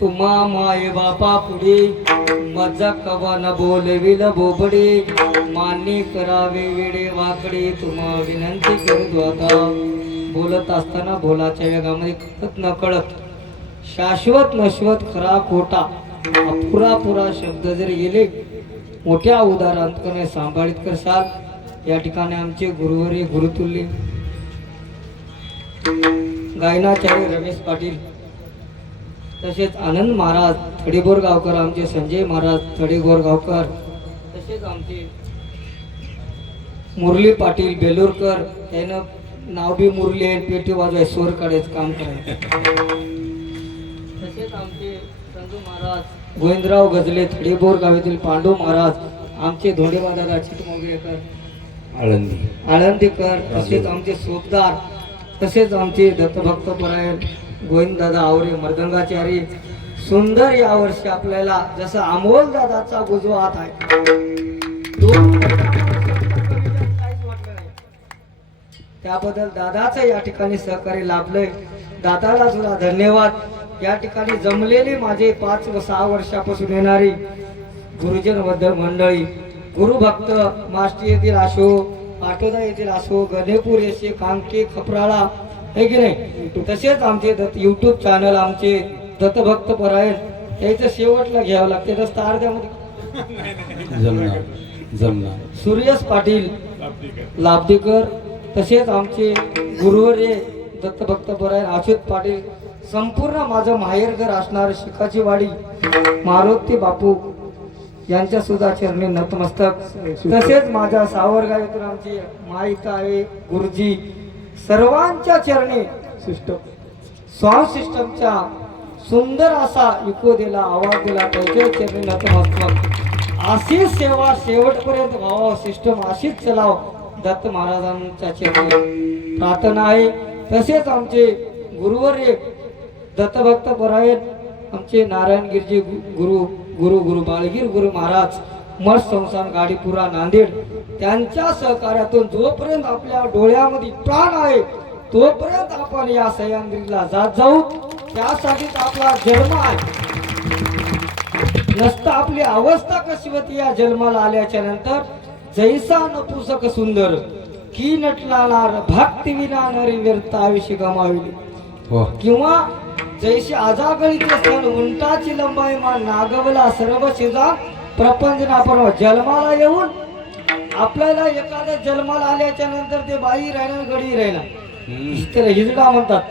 तुम्हा माय बापा पुढे मजा कवा न बोलविल बोबडे मान्य करावे वेडे वाकडे तुम्हा विनंती करतो आता. बोलत असताना बोलाच्या वेगामध्ये कळत न कळत शाश्वत नश्वत खरा खोटा अपुरा पुरा शब्द जर गेले मोठ्या उदाहरणाने सांभाळित करसाल. या ठिकाणी आमचे गुरुवरे गुरुतुल्य गायनाचार्य रमेश पाटील तसेच आनंद महाराज थडीबोरगावकर, आमचे संजय महाराज थडीबोरगावकर, तसेच आमचे मुरली पाटील बेलूरकर, त्यानं नाव बी मुरली आहे, पेटी वाजवाय स्वरकडेच काम करायचं. तसेच आमचे संजू महाराज गोविंदराव गजले थडीबोरगाव येथील पांडू महाराज, आमचे धोंडेबा दादा चिटमोगरेकर आळंदीकर, तसेच आमचे सोपदार, तसेच आमचे दत्तभक्त परायण गोविंददादा आवरे मर्दंगाचारी. सुंदर या वर्षी आपल्याला जसं अमोल दादाचा उजवा हात आहे काहीच वाटलं नाही. त्याबद्दल दादाचं या ठिकाणी सहकार्य लाभलंय. दादाला सुद्धा धन्यवाद. या ठिकाणी जमलेली माझे 5 व 6 वर्षापासून येणारी गुरुजन मंडळी, गुरुभक्त माष्टी येथील असो, पाटोदा येथील असो, गणेपूर येथे कांके खपराळा है की नाही, तसेच आमचे यूट्यूब चॅनल आमचे दत्तभक्त परायण याचं शेवटला घ्यावं लागते रस्ता अर्ध्यामध्ये सूर्यस पाटील लाभदीकर, तसेच आमचे गुरुवर्य दत्तभक्त परायण अच्युत पाटील, संपूर्ण माझं माहेरघर असणार शिकाची वाडी मारुती बापू यांच्या सुद्धा चरणी नतमस्तक. तसेच माझ्या सावरगाव येथून आमची माईता आहे गुरुजी, सर्वांच्या चरणी साऊंड सिस्टमच्या सुंदर असा इको दिला, आवाज दिला, त्याच्या चरणी नतमस्तक. अशीच सेवा शेवटपर्यंत व्हावं, सिस्टम अशीच चलाव दत्त महाराजांच्या चरणी प्रार्थना आहे. तसेच आमचे गुरुवर्य दत्तभक्त परायण आमचे नारायणगिरजी गुरु गुरु गुरु बाळगीर गुरु महाराज मठ संस्थान गाडीपुरा नांदेड, त्यांच्या सहकार्यातून जोपर्यंत आपल्या डोळ्यामध्ये प्राण आहे तोपर्यंत आपण या सह्याद्रीला जात जाऊ. त्यासाठीच आपला जन्म आहे. नसता आपली अवस्था कशी होती या जन्माला आल्याच्या नंतर, जैसा नपुसक सुंदर की नटलाणार भक्ती विना नरी व्यर्थ आयुष्य गमाविले, किंवा जैसे आजागळीचे सण उंटाची लंबाई मान नागवला सर्व शिजा प्रपंचना परवा. जन्माला येऊन आपल्याला एखाद्या जन्माला आल्याच्या नंतर ते बाई राहणार गडी राहणार त्याला हिजडा म्हणतात.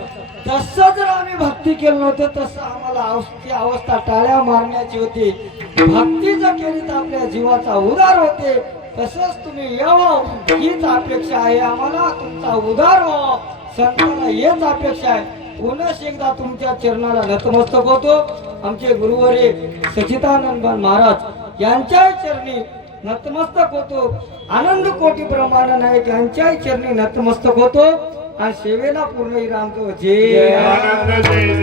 तसं जर आम्ही भक्ती केलं नव्हतं तसं आम्हाला ती अवस्था टाळ्या मारण्याची होती. भक्ती जर केली तर आपल्या जीवाचा उद्धार होते. तसंच तुम्ही यावं हीच अपेक्षा आहे आम्हाला, तुमचा उद्धार व्हावा संतांना हेच अपेक्षा आहे. पुन्हा एकदा तुमच्या चरणाला नतमस्तक होतो. आमचे गुरुवर्य सचिदानंद महाराज यांच्या चरणी नतमस्तक होतो. आनंद कोटी ब्रह्मानंद नायक यांच्या चरणी नतमस्तक होतो आणि सेवेला पूर्ण विराम. जय आनंद जय